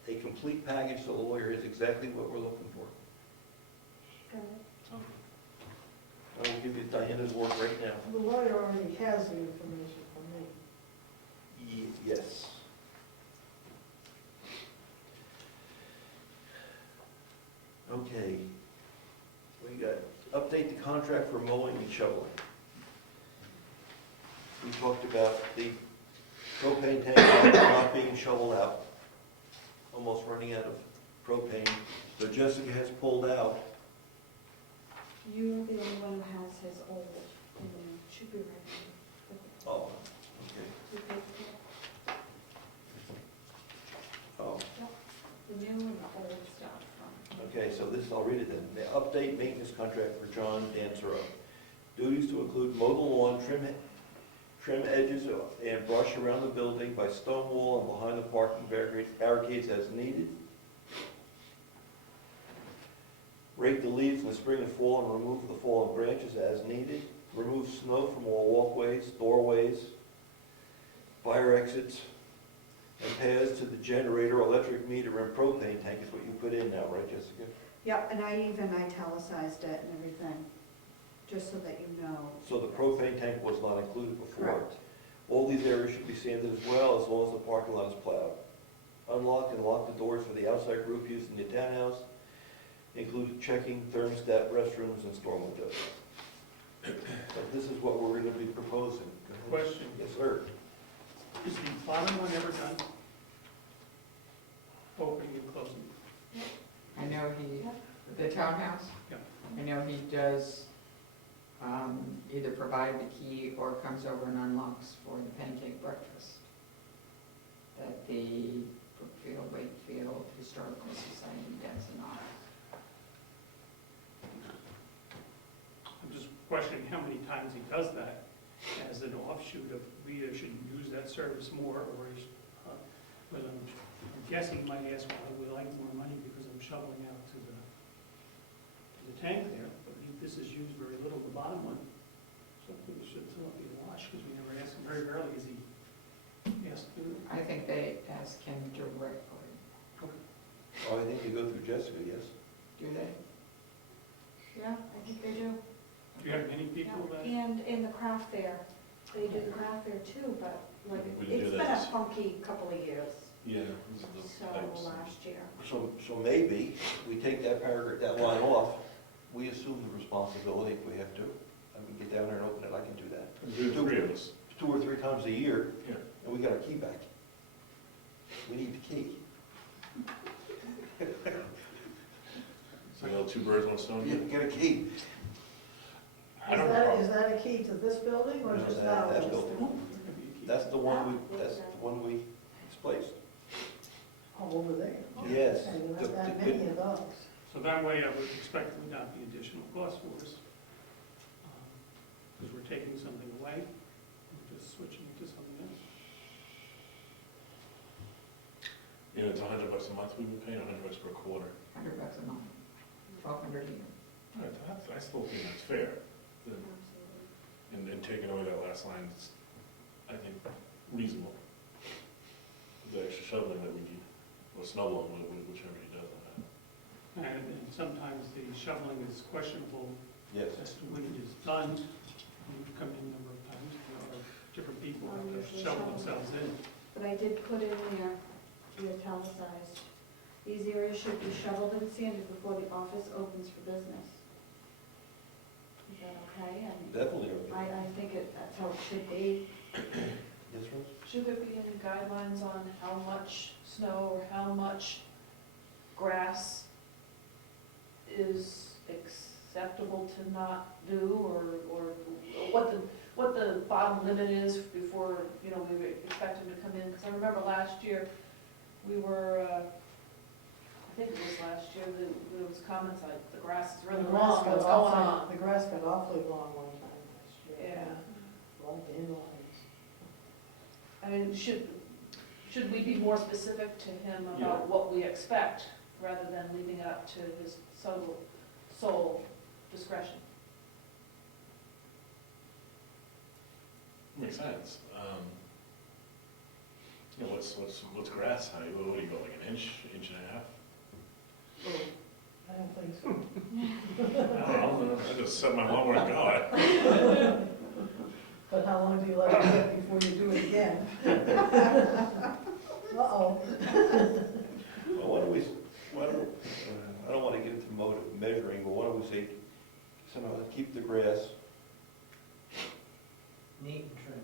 a complete package so the lawyer is exactly what we're looking for. I will give you Diana's work right now. The lawyer already has the information from me. Yes. Okay. We got, update the contract for mowing and shoveling. We talked about the propane tank not being shoveled out, almost running out of propane. So Jessica has pulled out. You're the only one who has his old, should be right here. Oh, okay. You paid for it? Oh, The new and the old stuff. okay, so this, I'll read it then. The update maintenance contract for John Dansero. Duties to include mow the lawn, trim edges and brush around the building by stone wall and behind the parking barricades as needed. Rake the leaves in the spring and fall and remove the fallen branches as needed. Remove snow from all walkways, doorways, fire exits, and paths to the generator, electric meter, and propane tank is what you put in now, right, Jessica? Yep, and I even italicized it and everything, just so that you know. So the propane tank was not included before. Correct. All these areas should be sanded as well, as long as the parking lot is plowed. Unlock and lock the doors for the outside group used in the townhouse, including checking thermostat, restrooms, and storm windows. So this is what we're gonna be proposing. Go ahead. Question. Yes, sir. Is the bottom one ever done? Opening and closing? I know the townhouse? Yeah. I know he does either provide the key or comes over and unlocks for the pancake breakfast that the Brookfield Wakefield Historical Society does and all. I'm just questioning how many times he does that as an offshoot of we either should use that service more or but I'm guessing he might ask, well, I would like more money because I'm shoveling out to the tank there, but this is used very little, the bottom one. So it should still be washed because we never ask him, very rarely is he asked to do it. I think they ask him directly, Oh, I think they go through Jessica, yes? do they? Yeah, I think they do. Do you have many people that? Yeah, and in the craft fair, they did the craft fair too, but like, We didn't it's do been that. a funky couple of years, Yeah. These are the so types. last year. So maybe we take that paragraph, that line off, we assume the responsibility if we have to. I mean, get down there and open it, I can do that. There's three of us. 2 or 3 times a year, Yeah. and we got our key back. We need the key. So you know, 2 birds, 1 stone. Get a key. I don't know. Is that a key to this building or No, just that that one? building. That's the one we displaced. Oh, over there? Yes. Okay, there aren't that many of those. So that way I would expect there would not be additional cost for us. Because we're taking something away, we're just switching it to something else. You know, it's $100 a month we've been paying, $100 per quarter. $100 a month, $1,200 a year. I still think that's fair. And taking away that last line is, I think, reasonable. The extra shoveling that we need, or snow blowing, whichever he does on that. And sometimes the shoveling is questionable Yes. as to when it is done. We've come in a number of times, different people have to shovel themselves in. But I did put in there, the italicized, these areas should be shoveled and sanded before the office opens for business. Is that okay? Definitely I okay. think that's how it should be. Yes, Rose? Should there be any guidelines on how much snow or how much grass is acceptable to not do, or what the bottom limit is before, you know, we expect them to come in? Because I remember last year, we were, I think it was last year, there was comments like, the grass is really long, what's going on? The grass got awfully long one time last year. Yeah. A lot of dandelions. I mean, should we be more specific to him about what we expect, rather than leaving it up to his sole discretion? Makes sense. You know, what's grass height? What do you go, like an inch and a half? I don't think so. I don't know. I just set my mom where to go. But how long do you let it get before you do it again? Uh-oh. Well, I don't want to get into mode of measuring, but why don't we say, somehow keep the grass, Neat and trimmed.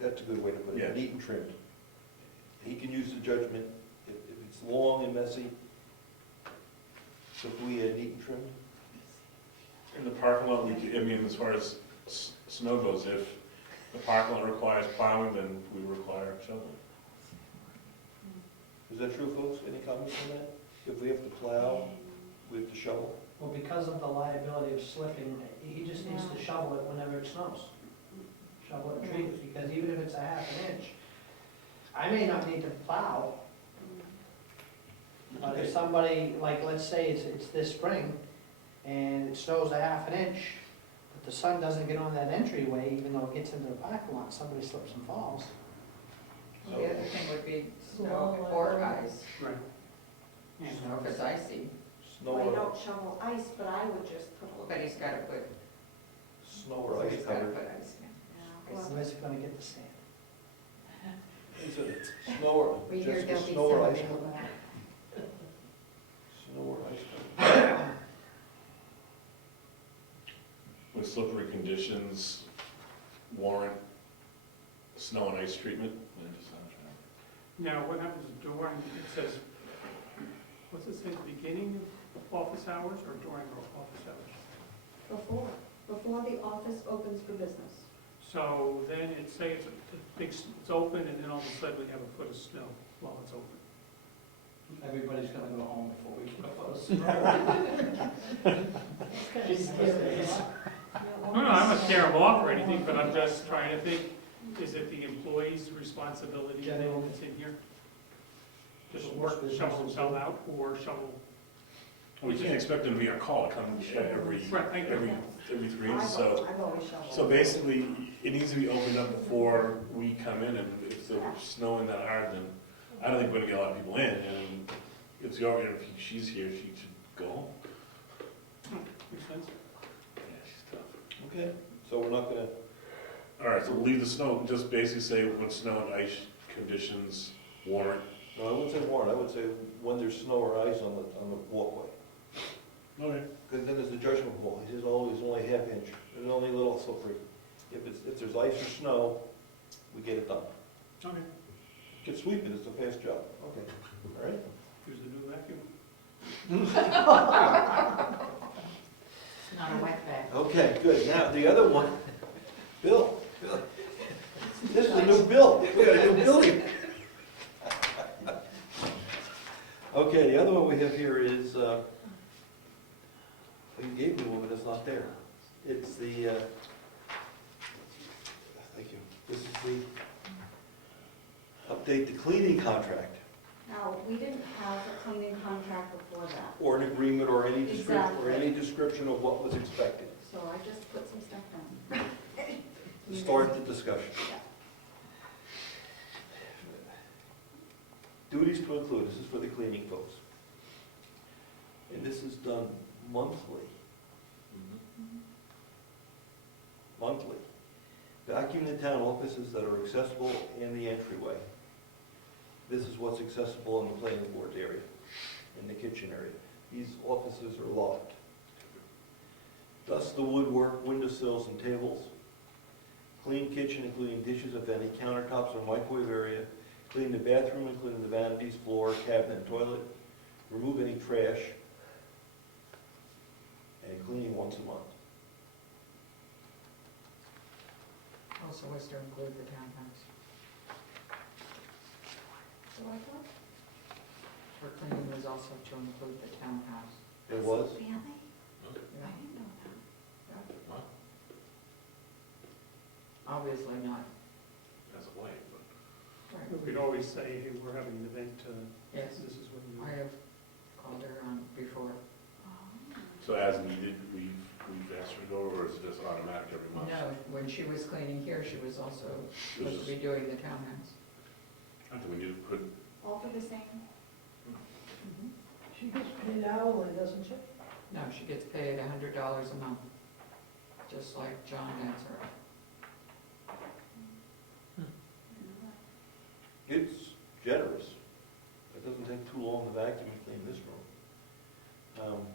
that's a good way to put Yeah. it, neat and trimmed. He can use the judgment, if it's long and messy, So if we had neat and trimmed? In the parking lot, we could, I mean, as far as snow goes, if the parking lot requires plowing, then we require shoveling. Is that true, folks? Any comments on that? If we have to plow, we have to shovel? Well, because of the liability of slipping, he just needs to shovel it whenever it snows. Shovel it and treat it, because even if it's a half an inch, I may not need to plow, but if somebody, like, let's say it's this spring, and it snows a half an inch, but the sun doesn't get on that entryway, even though it gets into the parking lot, somebody slips and falls. The other thing would be snow or ice, Right. snow if it's icy, Snow Well, you or, don't shovel ice, but I would just put a but he's gotta put, snow or ice he's gotta covered? put ice in. Yeah, well, Where's it gonna get the sand? Is it snow or, We hear just there'll be snow or ice some covered? available. Snow or ice covered? With slippery conditions warrant snow and ice treatment, then just Now, what happens during, it says, what's it say, the beginning of office hours or during office hours? before the office opens for business. So then it say it's a big, it's open, and then all of a sudden we have a foot of snow while it's open. Everybody's gonna go home before we get a snow. It's kind of scary. No, I'm not scaring them off or anything, but I'm just trying to think, is it the employee's responsibility to know it's in here? Just work, shovel themselves out, or shovel? we can't expect them to be on call, to come every, Right, I know. every 3 weeks, so. I've always shoveled. So basically, it needs to be opened up before we come in, and if it's snowing that hard, then I don't think we're gonna get a lot of people in, and if she's here, she should go home. Makes sense. Yeah, she's tough. Okay, so we're not gonna, All right, so we'll leave the snow, just basically say when snow and ice conditions warrant. no, I wouldn't say warrant, I would say when there's snow or ice on the walkway. Okay. Because then there's the judgment call, it is always only half inch, it's only a little slippery. If there's ice or snow, we get it done. Okay, Get sweeping, it's a fast job. Okay, all right? here's the new vacuum. Not a wet bag. Okay, good. Now, the other one, Bill. This is a new bill. We got a new building. Okay, the other one we have here is, you gave me one, but it's not there. It's the, thank you. This is the, update the cleaning contract, Now, we didn't have a cleaning contract before that, or an agreement, or any description, or Exactly. any description of what was expected. so I just put some stuff in. To start the discussion. Yeah. Duties to include, this is for the cleaning folks. And this is done monthly. Monthly. Vacuum the town offices that are accessible in the entryway. This is what's accessible in the planning board area, in the kitchen area. These offices are locked. Dust the woodwork, windowsills, and tables. Clean kitchen, including dishes, if any, countertops or microwave area. Clean the bathroom, including the vanities, floor, cabinet, and toilet. Remove any trash. And cleaning once a month. Also was to include the townhouse. So I thought, For cleaning was also to include the townhouse. It was? really? Yeah. I didn't know that. Obviously not. As a wife, but. We could always say, hey, we're having an event, Yes, this is what you. I have called her on before. Oh. So as needed, we've asked her to go, or is it just automatic every month? No, when she was cleaning here, she was also It was supposed to be doing the townhouse. I think we need to put, All for the same? She gets paid hourly, doesn't she? No, she gets paid $100 a month, just like John Dancer. It's generous. It doesn't take too long to vacuum and clean this room.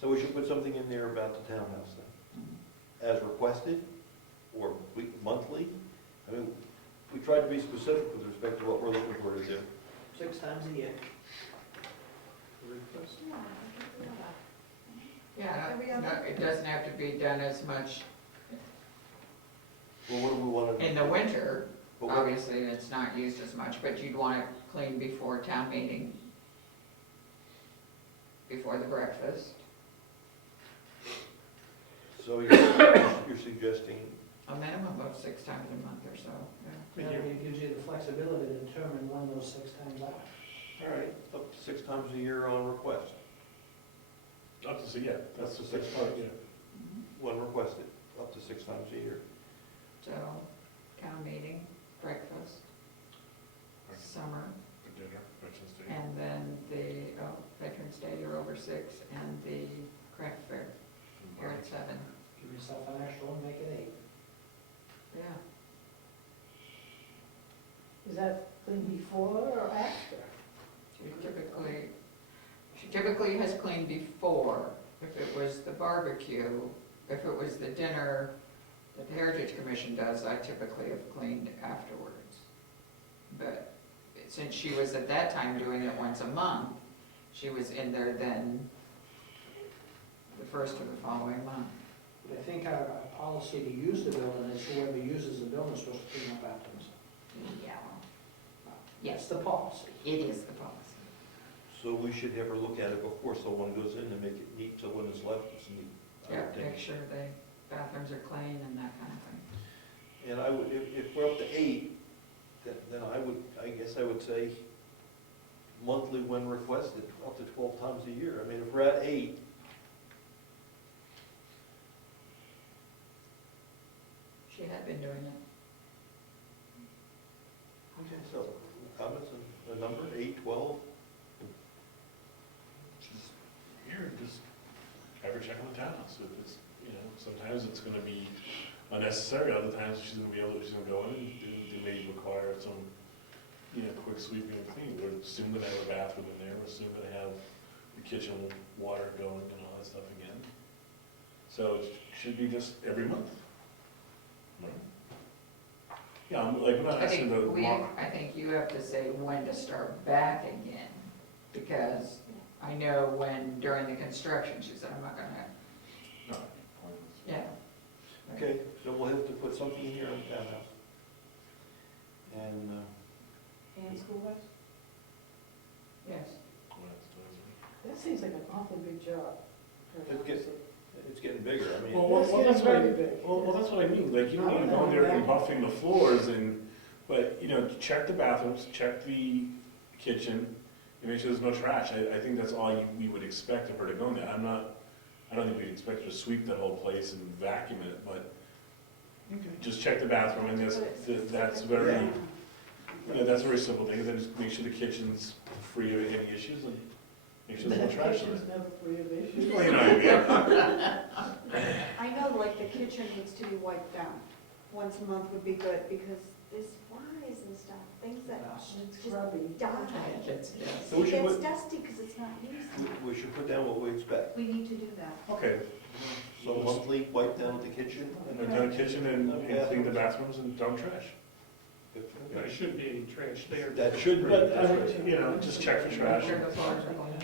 So we should put something in there about the townhouse then, as requested, or monthly. I mean, we tried to be specific with respect to what we're looking for to do. 6 times a year. request? Yeah, Every no, other- it doesn't have to be done as much Well, what do we want to? in the winter. But what- Obviously, it's not used as much, but you'd want it clean before town meeting, before the breakfast. So you're suggesting, A minimum of 6 times a month or so, yeah. Yeah, it gives you the flexibility to determine when those 6 times are. all right, up to 6 times a year on request, Up to, yeah, that's the Up to six 6 part, times. yeah. when requested, up to 6 times a year. So, town meeting, breakfast, summer, For dinner, Veterans Day. and then the Veterans Day, you're over 6, and the craft fair, here at 7. Give yourself an extra one, make it 8. Yeah. Is that clean before or after? She typically has cleaned before, if it was the barbecue. If it was the dinner that the Heritage Commission does, I typically have cleaned afterwards. But since she was at that time doing it once a month, she was in there then the first of the following month. But I think our policy to use the building is whoever uses the building is supposed to clean up after themselves. Yeah, That's the policy. it is the policy. So we should have her look at it before someone goes in and make it neat, so when it's left, it's neat. I Yeah, would think. make sure the bathrooms are clean and that kind of thing. And I would, if we're up to 8, then I guess I would say monthly when requested, up to 12 times a year. I mean, if we're at 8, She had been doing it. so comments on the number, 8, 12? Just here, just have her check on the townhouse, if it's, sometimes it's gonna be unnecessary, other times she's gonna go in and they may require some, quick sweeping and cleaning. We're soon gonna have a bathroom in there, we're soon gonna have the kitchen water going and all that stuff again. So it should be just every month. Right? Yeah, we're not I asking think the. I think you have to say when to start back again, because I know when, during the construction, she said, I'm not gonna, No. yeah. Okay, so we'll have to put something here on the townhouse. And, And school bus? Yes. That seems like an awfully big job. it's getting bigger, I mean. Well, That's well, that's getting what I, very big. well, that's what I mean, like, you don't need to go in there and buffing the floors but, check the bathrooms, check the kitchen, and make sure there's no trash. I think that's all we would expect of her to go in there. I don't think we'd expect her to sweep the whole place and vacuum it, but just check the bathroom, and that's very, that's a very simple thing, and then just make sure the kitchen's free of any issues, and make sure there's no trash in Kitchen's it. never free of issues. Well, you know what I mean. I know, like, the kitchen needs to be wiped down. Once a month would be good, because there's flies and stuff, things that It's just grubby. die. It's just, So we It should gets put- dusty because it's not used. We should put down what we expect. We need to do that. Okay, So monthly wipe down the kitchen. and then the kitchen and clean the bathrooms and dump trash. There should be any trash there. That should be. But, just check for trash. sure the floors are clean.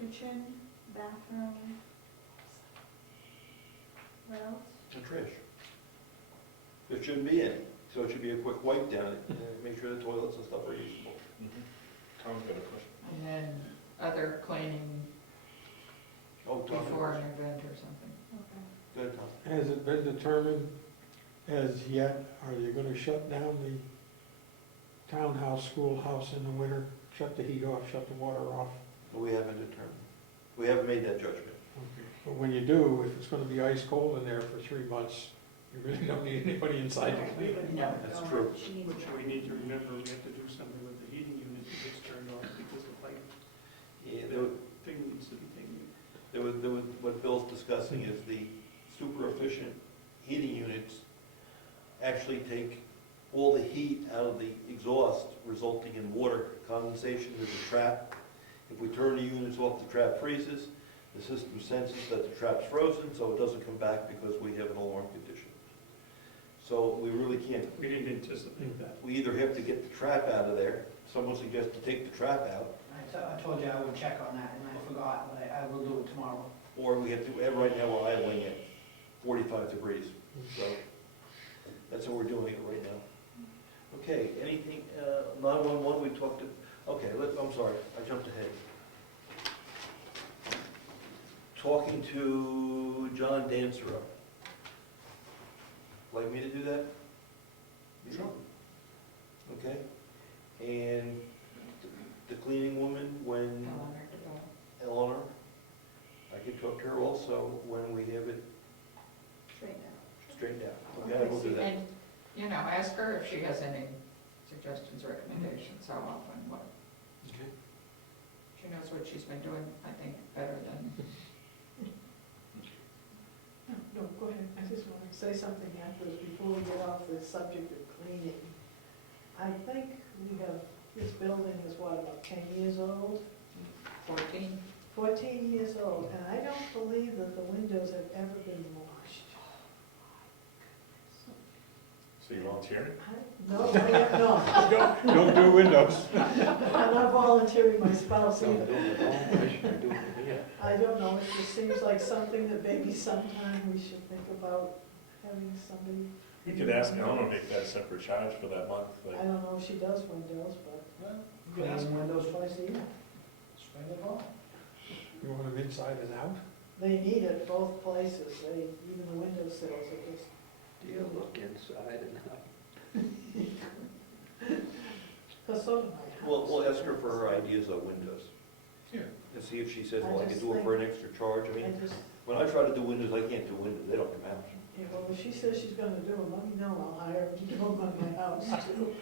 Kitchen, bathroom. What else? The trash. There shouldn't be any, so it should be a quick wipe down, and make sure the toilets and stuff are usable. Tom's got a question. And then other cleaning Oh, Tom, before an event or something. Okay. good, Tom. Has it been determined as yet, are you gonna shut down the townhouse, schoolhouse in the winter? Shut the heat off, shut the water off? But we haven't determined. We haven't made that judgment. Okay. But when you do, if it's gonna be ice cold in there for 3 months, you really don't need anybody inside to clean it. No. That's true. She needs Which to- we need to remember, we have to do something with the heating unit that gets turned off because the pipe Yeah, thing needs to be taken. what Bill's discussing is the super efficient heating units actually take all the heat out of the exhaust, resulting in water condensation. There's a trap. If we turn the units off, the trap freezes. The system senses that the trap's frozen, so it doesn't come back because we have an alarm condition. So we really can't. We didn't anticipate that. We either have to get the trap out of there. Someone suggests to take the trap out. I told you I would check on that, and I forgot, but I will do it tomorrow. Or we have to, right now we're idling at 45 degrees, so that's how we're doing it right now. Okay, anything, 911, we talked to, okay, I'm sorry, I jumped ahead. Talking to John Dansera. Like me to do that? Sure. Okay, and the cleaning woman, when Eleanor, I could talk to her also when we have it straightened out. Okay, I will do that. And, you know, ask her if she has any suggestions, recommendations, how often, what. Okay. She knows what she's been doing, I think, better than. No, go ahead, I just want to say something afterwards before we get off the subject of cleaning. I think we have, this building is what, about 10 years old? 14. 14 years old, and I don't believe that the windows have ever been washed. So you volunteering? No, I have not. Don't do windows. I'm not volunteering my spouse Don't either. do it at home, I should do it here. I don't know, it just seems like something that maybe sometime we should think about having somebody. We could ask Eleanor to make that a separate charge for that month, I like, don't know if she does windows, but You can ask windows twice a year. Spring and fall. You want them inside and out? they need it both places. They, even the window sills are just. Do you look inside and out? Because so do my house. We'll ask her for her ideas on windows. Yeah. And see if she says, I well, I just can do it for an extra charge. I mean, I just, when I try to do windows, I can't do windows, they don't come out. yeah, well, if she says she's gonna do them, let me know, I'll hire her to do them on my house too.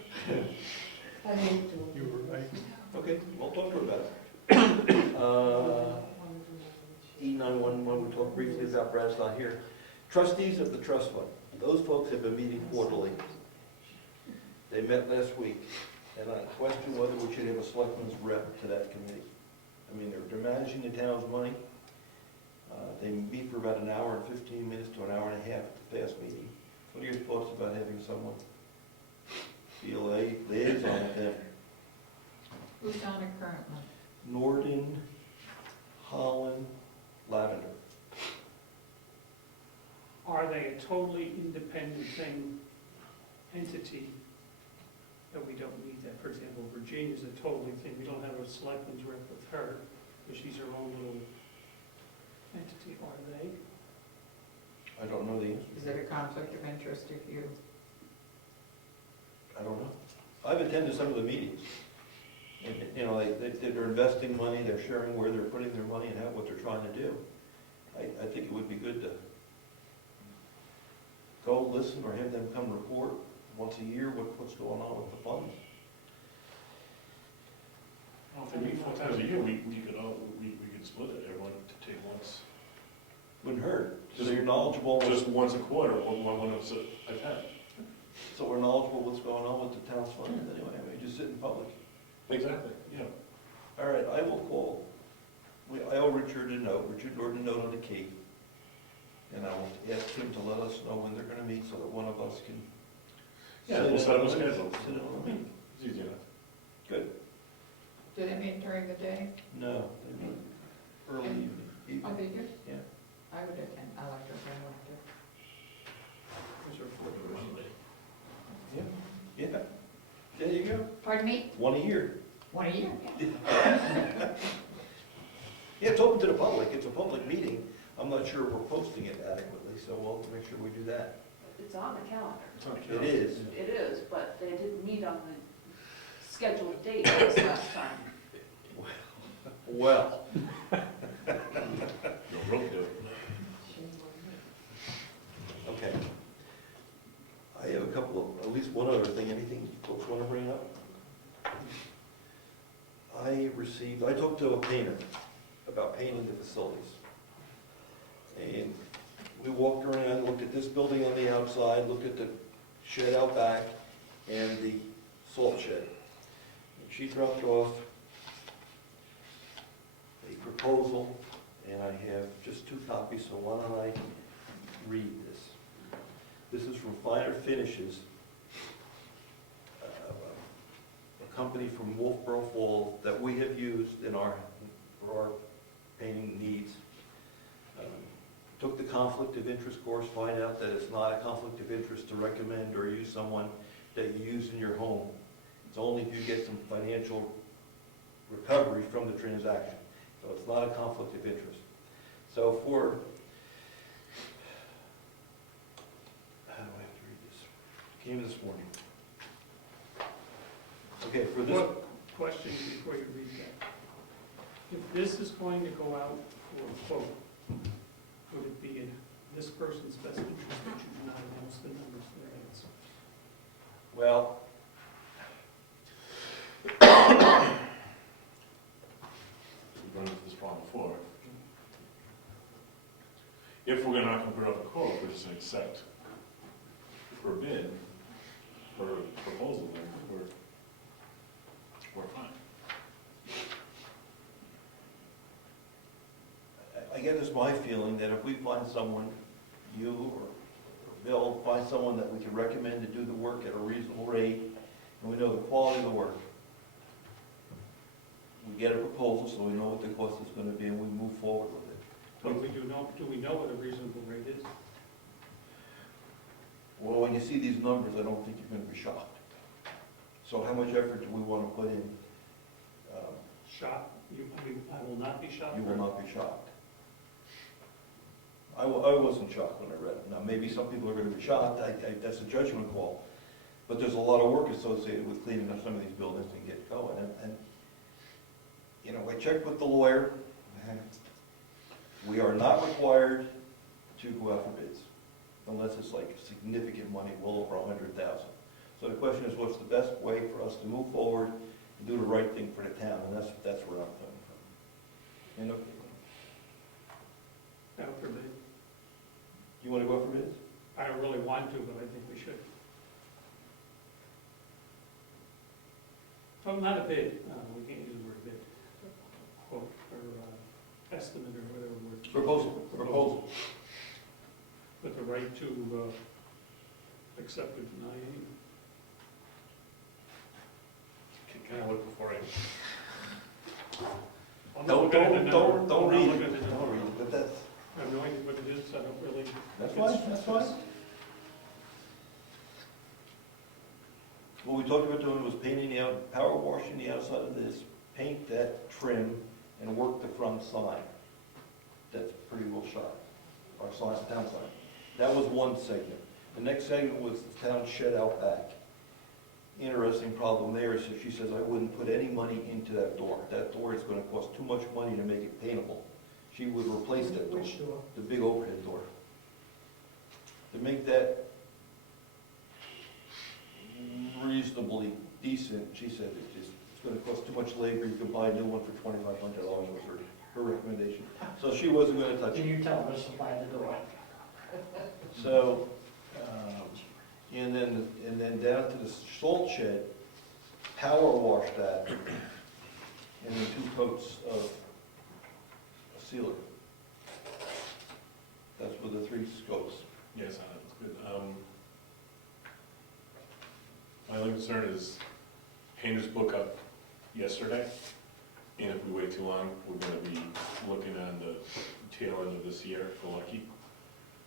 I hate doing. You were right. Okay, we'll talk to her about it. E911, we talked briefly about, Brad's not here. Trustees of the trust fund, those folks have been meeting quarterly. They met last week, and I question whether we should have a selectman's rep to that committee. I mean, they're managing the town's money. They meet for about an hour and 15 minutes to an hour and a half at the fast meeting. What are your thoughts about having someone be a liaison with them? Who's on it currently? Norden, Holland, Lavender. Are they a totally independent entity that we don't need that? For example, Virginia's a totally thing, we don't have a selectman's rep with her, but she's her own little entity, are they? I don't know the answer. Is it a conflict of interest if you, I don't know. I've attended some of the meetings. And, you know, they're investing money, they're sharing where they're putting their money and what they're trying to do. I think it would be good to go listen or have them come report once a year what's going on with the funds. well, if they meet 4 times a year, we could split it, everyone to take once. Wouldn't hurt. So you're knowledgeable, Just once a quarter, one of us at a time. so we're knowledgeable what's going on with the town's funds anyway. I mean, just sit in public. Exactly, yeah. All right, I will call. I owe Richard Norden a note on the key. And I will ask him to let us know when they're gonna meet so that one of us can. Yeah, we'll set up a schedule. Sit in on the meeting. It's easy enough. Good. do they meet during the day? No, they meet early evening. Oh, they do? Yeah. I would attend, I like to attend elected. Those are 4 Thursdays. Yeah, yeah. There you go. Pardon me? One a year. One a year? Yeah, it's open to the public. It's a public meeting. I'm not sure we're posting it adequately, so we'll make sure we do that. It's on the calendar. It's on It camera. is. It is, but they didn't meet on the scheduled date this last time. Well, No, Brooke do it. okay. I have a couple of, at least one other thing. Anything folks want to bring up? I talked to a painter about painting the facilities. And we walked around, looked at this building on the outside, looked at the shed out back, and the salt shed. And she dropped off a proposal, and I have just 2 copies, so why don't I read this? This is from Finer Finishes, a company from Wolfboro Falls that we have used for our painting needs. Took the conflict of interest course, find out that it's not a conflict of interest to recommend or use someone that you use in your home. It's only if you get some financial recovery from the transaction. So it's not a conflict of interest. So for, how do I have to read this? Came this morning. Okay, for this, One question before you read that. If this is going to go out for a quote, would it be in this person's best interest that you do not announce the numbers therein? well, We've run into this problem before. If we're not gonna put up a quote, we're just gonna accept for a bid, for a proposal, then we're fine. I get this my feeling that if we find someone, you or Bill, find someone that we can recommend to do the work at a reasonable rate, and we know the quality of the work, we get a proposal so we know what the cost is gonna be and we move forward with it. But do we know what a reasonable rate is? Well, when you see these numbers, I don't think you're gonna be shocked. So how much effort do we wanna put in? Shocked? I will not be shocked. You will not be shocked. I wasn't shocked when I read it. Now, maybe some people are gonna be shocked, that's a judgment call. But there's a lot of work associated with cleaning up some of these buildings and get going. And you know, I checked with the lawyer. We are not required to go out for bids unless it's like significant money, well over $100,000. So the question is, what's the best way for us to move forward and do the right thing for the town? And that's where I'm coming from. And Out for bid. you want to go out for bids? I don't really want to, but I think we should. Well, not a bid, we can't use the word bid. Quote, or estimate, or whatever word. Proposal. With the right to accept or deny any. Can I look before I? I'm not Don't looking at the number. don't I'm read not it. looking at the Don't number. read it, but that's, I have no idea what it is, I don't really. that's fine. What we talked about doing was painting the power washing the outside of this, paint that trim, and work the front sign. That's pretty well shot, our sign, town sign. That was one segment. The next segment was the town shed out back. Interesting problem there is that she says, I wouldn't put any money into that door. That door is gonna cost too much money to make it paintable. She would replace that door. Which door? The big overhead door. To make that reasonably decent, she said it's gonna cost too much labor, you can buy a new one for $2,500 was her recommendation. So she wasn't gonna touch Can it. you tell us to buy the door? So, and then down to the salt shed, power wash that, and then 2 coats of a sealer. That's with the 3 scopes. Yes, that's good. My only concern is painters book up yesterday, and if we wait too long, we're gonna be looking on the tail end of this year for lucky.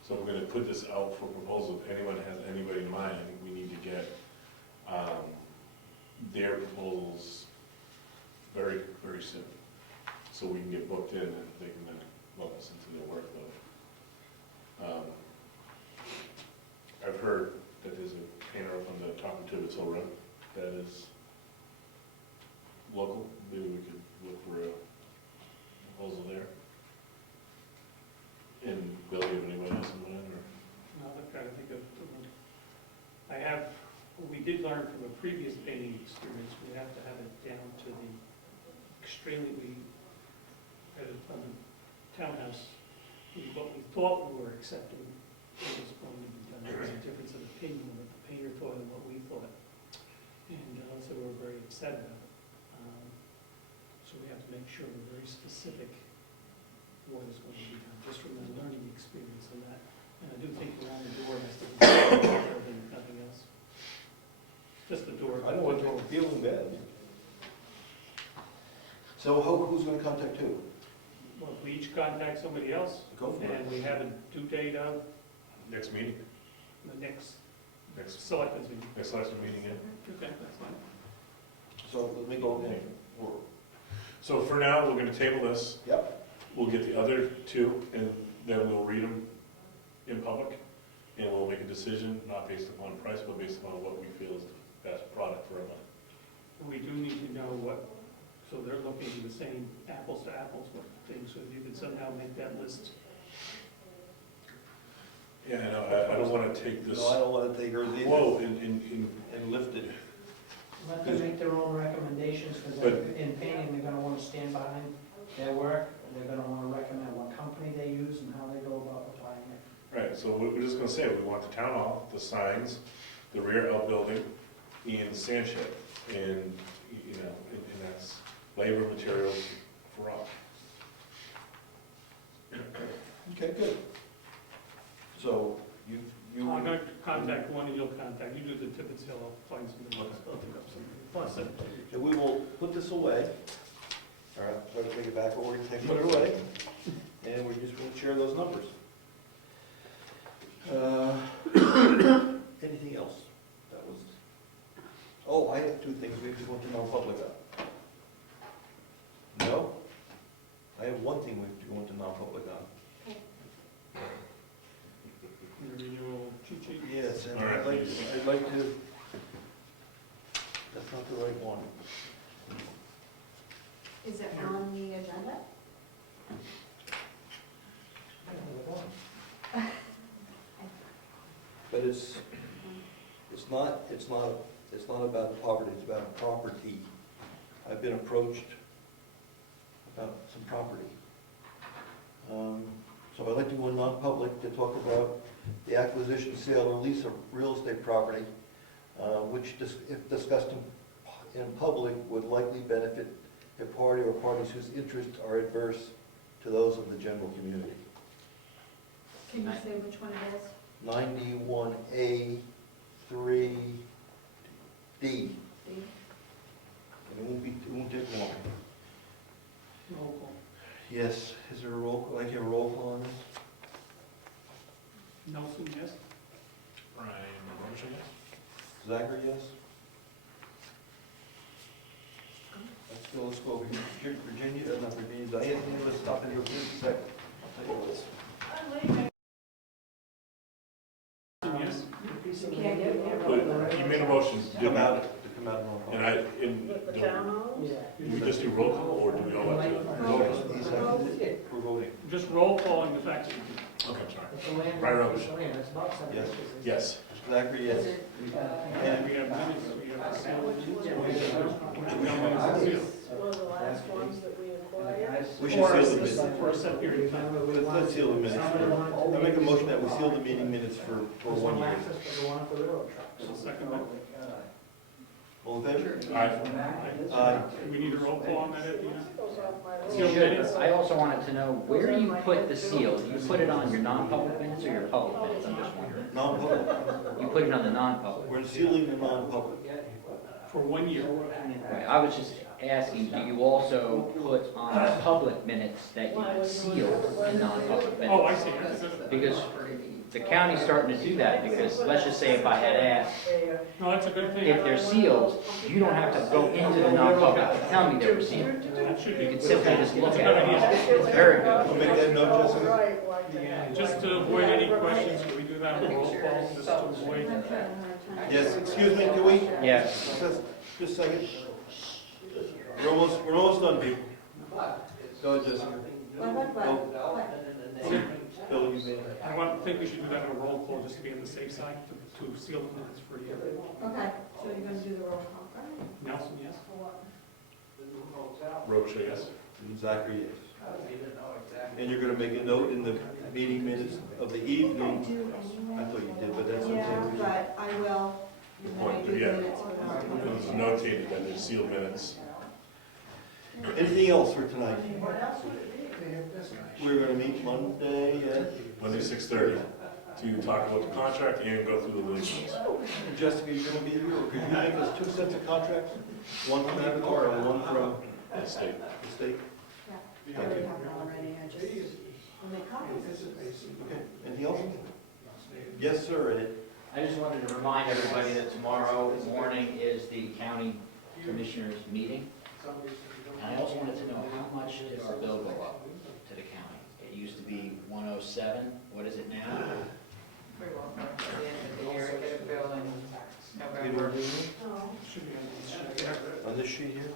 So we're gonna put this out for proposal. If anyone has anybody in mind, I think we need to get their proposals very, very soon, so we can get booked in and they can then lump us into their workload. I've heard that there's a painter up on the top of Tibbetts Hill Road that is local. Maybe we could look for a proposal there. And Bill, you have anybody else in mind, or? No, I'm trying to think of, we did learn from a previous painting experience, we have to have it down to the extremely, at on the townhouse, what we thought we were accepting was going to be done. There was a difference of opinion of what the painter thought and what we thought. And so we were very upset about it. So we have to make sure we're very specific what is going to be done, just from the learning experience on that. And I do think around the door has to be better than nothing else. Just the door. I don't want you feeling bad. So who's gonna contact who? Well, if we each contact somebody else, Go for it. and we have a due date of Next meeting, the next next selectmen's meeting. selection meeting, yeah. Okay, that's fine. So let me go again. So for now, we're gonna table this. Yep. We'll get the other two, and then we'll read them in public, and we'll make a decision, not based upon price, but based upon what we feel is the best product for our money. We do need to know what, so they're looking at the same apples to apples with things, so if you could somehow make that list. Yeah, I know, I don't wanna take this, No, I don't wanna take hers either. whoa, in, And lift it. Let them make their own recommendations, because But- in painting, they're gonna wanna stand behind their work, and they're gonna wanna recommend what company they use and how they go about applying it. right, so we're just gonna say, we want the town hall, the signs, the rear outbuilding, and the sand shed, and, you know, and that's labor, materials for all. Okay, good. So you. I'm going to contact one, and you'll contact, you do the Tippets Hill, I'll find something else, I'll think up something. Plus, And we will put this away. All right, try to take it back, but we're gonna take it away. And we just will share those numbers. Anything else? That was, oh, I have two things we have to go into non-public on. No? I have one thing we have to go into non-public on. your renewal cheat sheet. Yes, and All right. I'd like to, that's not the right one. Is it on the agenda? But it's not about poverty, it's about property. I've been approached about some property. So I'd like to go in non-public to talk about the acquisition, sale, or lease of real estate property, which, if discussed in public, would likely benefit a party or parties whose interests are adverse to those of the general community. Can you say which one it is? 91A 3D. Steve? And it won't take long. Roll call. Yes, is there a roll, call? Like a roll call on this? Nelson, yes? Brian, motion, yes? Zachary, yes? Let's go over here. Virginia, not Virginia, Diane, let's stop in here for just a second. I'll tell you this. Yes? You can't get it. But you made a motion, To didn't come you? out, to come out And non-public. The town owns? Yeah. Do we just do roll call, or do we all have to vote? He seconded it. We're voting. Just roll calling the fact that you Okay, I'm sorry. It's a land, Right around. it's a land, it's not something. Yes. Yes. Zachary, yes. and we have minutes, we have a sale. One of the last ones that we acquired. We should seal the minutes. For a set period of time. Let's seal the minutes. I make a motion that we seal the meeting minutes for 1 year. Access for the one up the railroad tracks. I'll second that. All in favor? Aye. Do we need a roll call on that, Edwina? Goes off my You list. should. I also wanted to know, where do you put the seal? Do you put it on your non-public minutes or your public minutes? I'm just wondering. Non-public. You put it on the non-public. We're sealing the non-public. For 1 year. Right, I was just asking, do you also put on the public minutes that you seal in non-public minutes? Oh, I see. That's good. Because the county's starting to do that, because let's just say if I had asked, No, that's a good thing. if they're sealed, you don't have to go into the non-public to tell me they were sealed. That should You be. can simply just look at it. It's very good. We'll make that note, Jessica. Right, like that. Just to avoid any questions, can we do that on roll call, just to avoid? Yes, excuse me, can we? Yes. Just a second. We're almost done, people. Go ahead, Jessica. Bill, you made it. I think we should do that on a roll call, just to be on the safe side, to seal the minutes for a year. Okay, so you're gonna do the roll call, right? Nelson, yes? Rocha, yes? And Zachary, yes. And you're gonna make a note in the meeting minutes of the I evening. do I anyway. thought you did, but that's Yeah, okay. but I will, when I do the Yeah. minutes for It was tomorrow. notated that they're sealed minutes. Anything else for tonight? We're gonna meet Monday at, Monday, 6:30, to talk about the contract and go through the leases. Jessica, you're gonna be here, or could you make us 2 sets of contracts? One from Avatar and one from The state. The state? I already have it already, I just, when they come, Okay, anything else? Yes, sir, Ed. I just wanted to remind everybody that tomorrow morning is the county commissioners meeting. And I also wanted to know, how much did our bill go up to the county? It used to be 107, what is it now? We will, at the end of the year, get a bill in You November. know, no, Should be on this sheet. on this sheet here?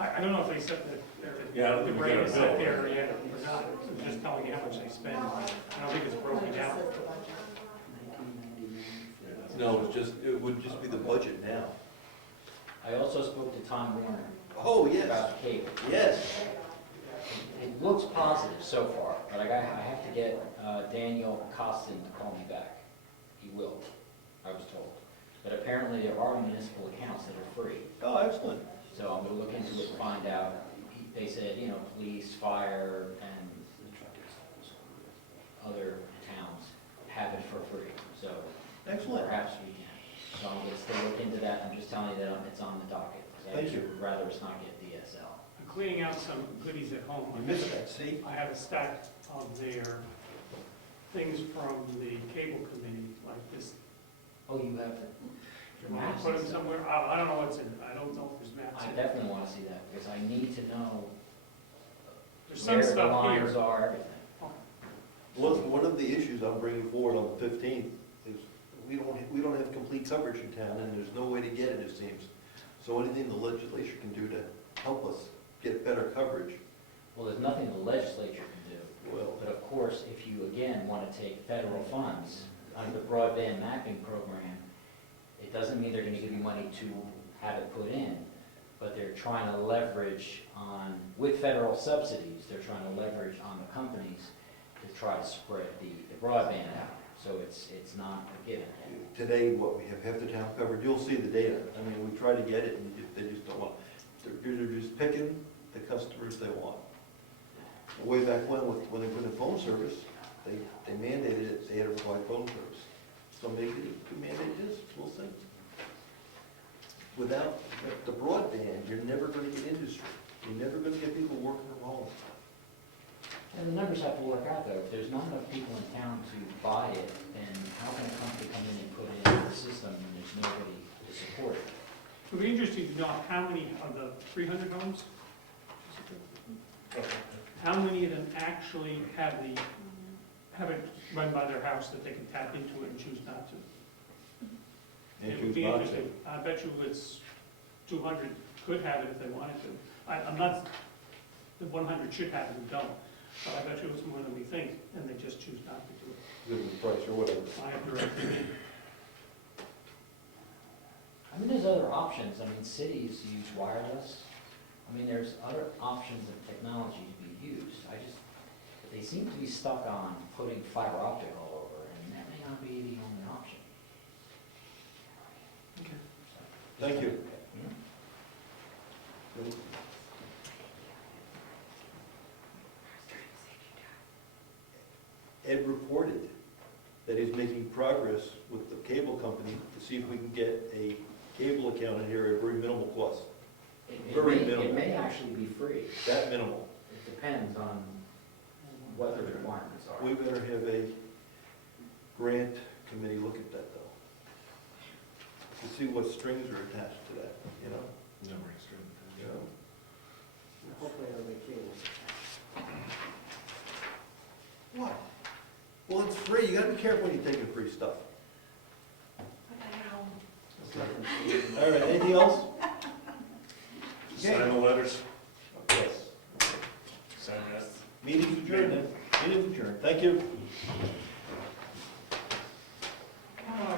I don't know if they set the, Yeah, I don't the think we rate got a is set bill. there yet or not. I'm just telling you how much they spend. I don't think it's broken down. No, it would just be the budget now. I also spoke to Tom Warner Oh, yes, about the cable. yes. It looks positive so far, but I have to get Daniel Costin to call me back. He will, I was told. But apparently there are municipal accounts that are free. Oh, excellent. So I'm gonna look into it and find out. They said, you know, police, fire, and other towns have it for free, so Excellent. perhaps we can. So I'm gonna still look into that. I'm just telling you that it's on the docket, because I Thank you. would rather us not get DSL. I'm cleaning out some goodies at home. You missed that, see? I have a stack of their things from the cable committee, like this. Oh, you have You want to put them somewhere? I don't know what's in it. I don't know if there's maps I in it. definitely want to see that, because I need to know There's some where the stuff lines here. are, everything. One of the issues I'm bringing forward on the 15th is we don't have complete coverage in town, and there's no way to get it, it seems. So anything the legislature can do to help us get better coverage, Well, there's nothing the legislature can do. well, But of course, if you again want to take federal funds under the broadband mapping program, it doesn't mean they're going to give you money to have it put in, but they're trying to leverage on, with federal subsidies, they're trying to leverage on the companies to try to spread the broadband out. So it's not a given. today, what, we have half the town covered, you'll see the data. I mean, we try to get it, and they just don't want, they're just picking the customers they want. Way back when they put in phone service, they mandated it, they had to provide phone service. So maybe the mandate is, we'll see. Without the broadband, you're never gonna get industry. You're never gonna get people working from home. And the numbers have to work out though. If there's not enough people in town to buy it, then how can a company come in and put it into the system when there's nobody to support it? It would be interesting to know how many of the 300 homes, how many of them actually have it run by their house that they can tap into it and choose not to. And It would be choose not to. interesting. I bet you it's 200 could have it if they wanted to. I'm not, the 100 should have it and don't, but I bet you it's more than we think, and they just choose not to do it. Good with price or whatever. I have direct opinion. I mean, there's other options. I mean, cities use wireless. I mean, there's other options of technology to be used. They seem to be stuck on putting fiber optic all over, and that may not be the only option. Thank you. Hmm? Ed reported that he's making progress with the cable company to see if we can get a cable account in here at very minimal cost. Very minimal. It may actually be free. That minimal. It depends on what the requirements are. We better have a grant committee look at that though. To see what strings are attached to that, you know? You know? Hopefully it'll be cable. What? Well, it's free, you gotta be careful when you're taking free stuff. All right, anything else? Sign the letters. Yes. Sign that. Meeting's adjourned then. Meeting's adjourned. Thank you.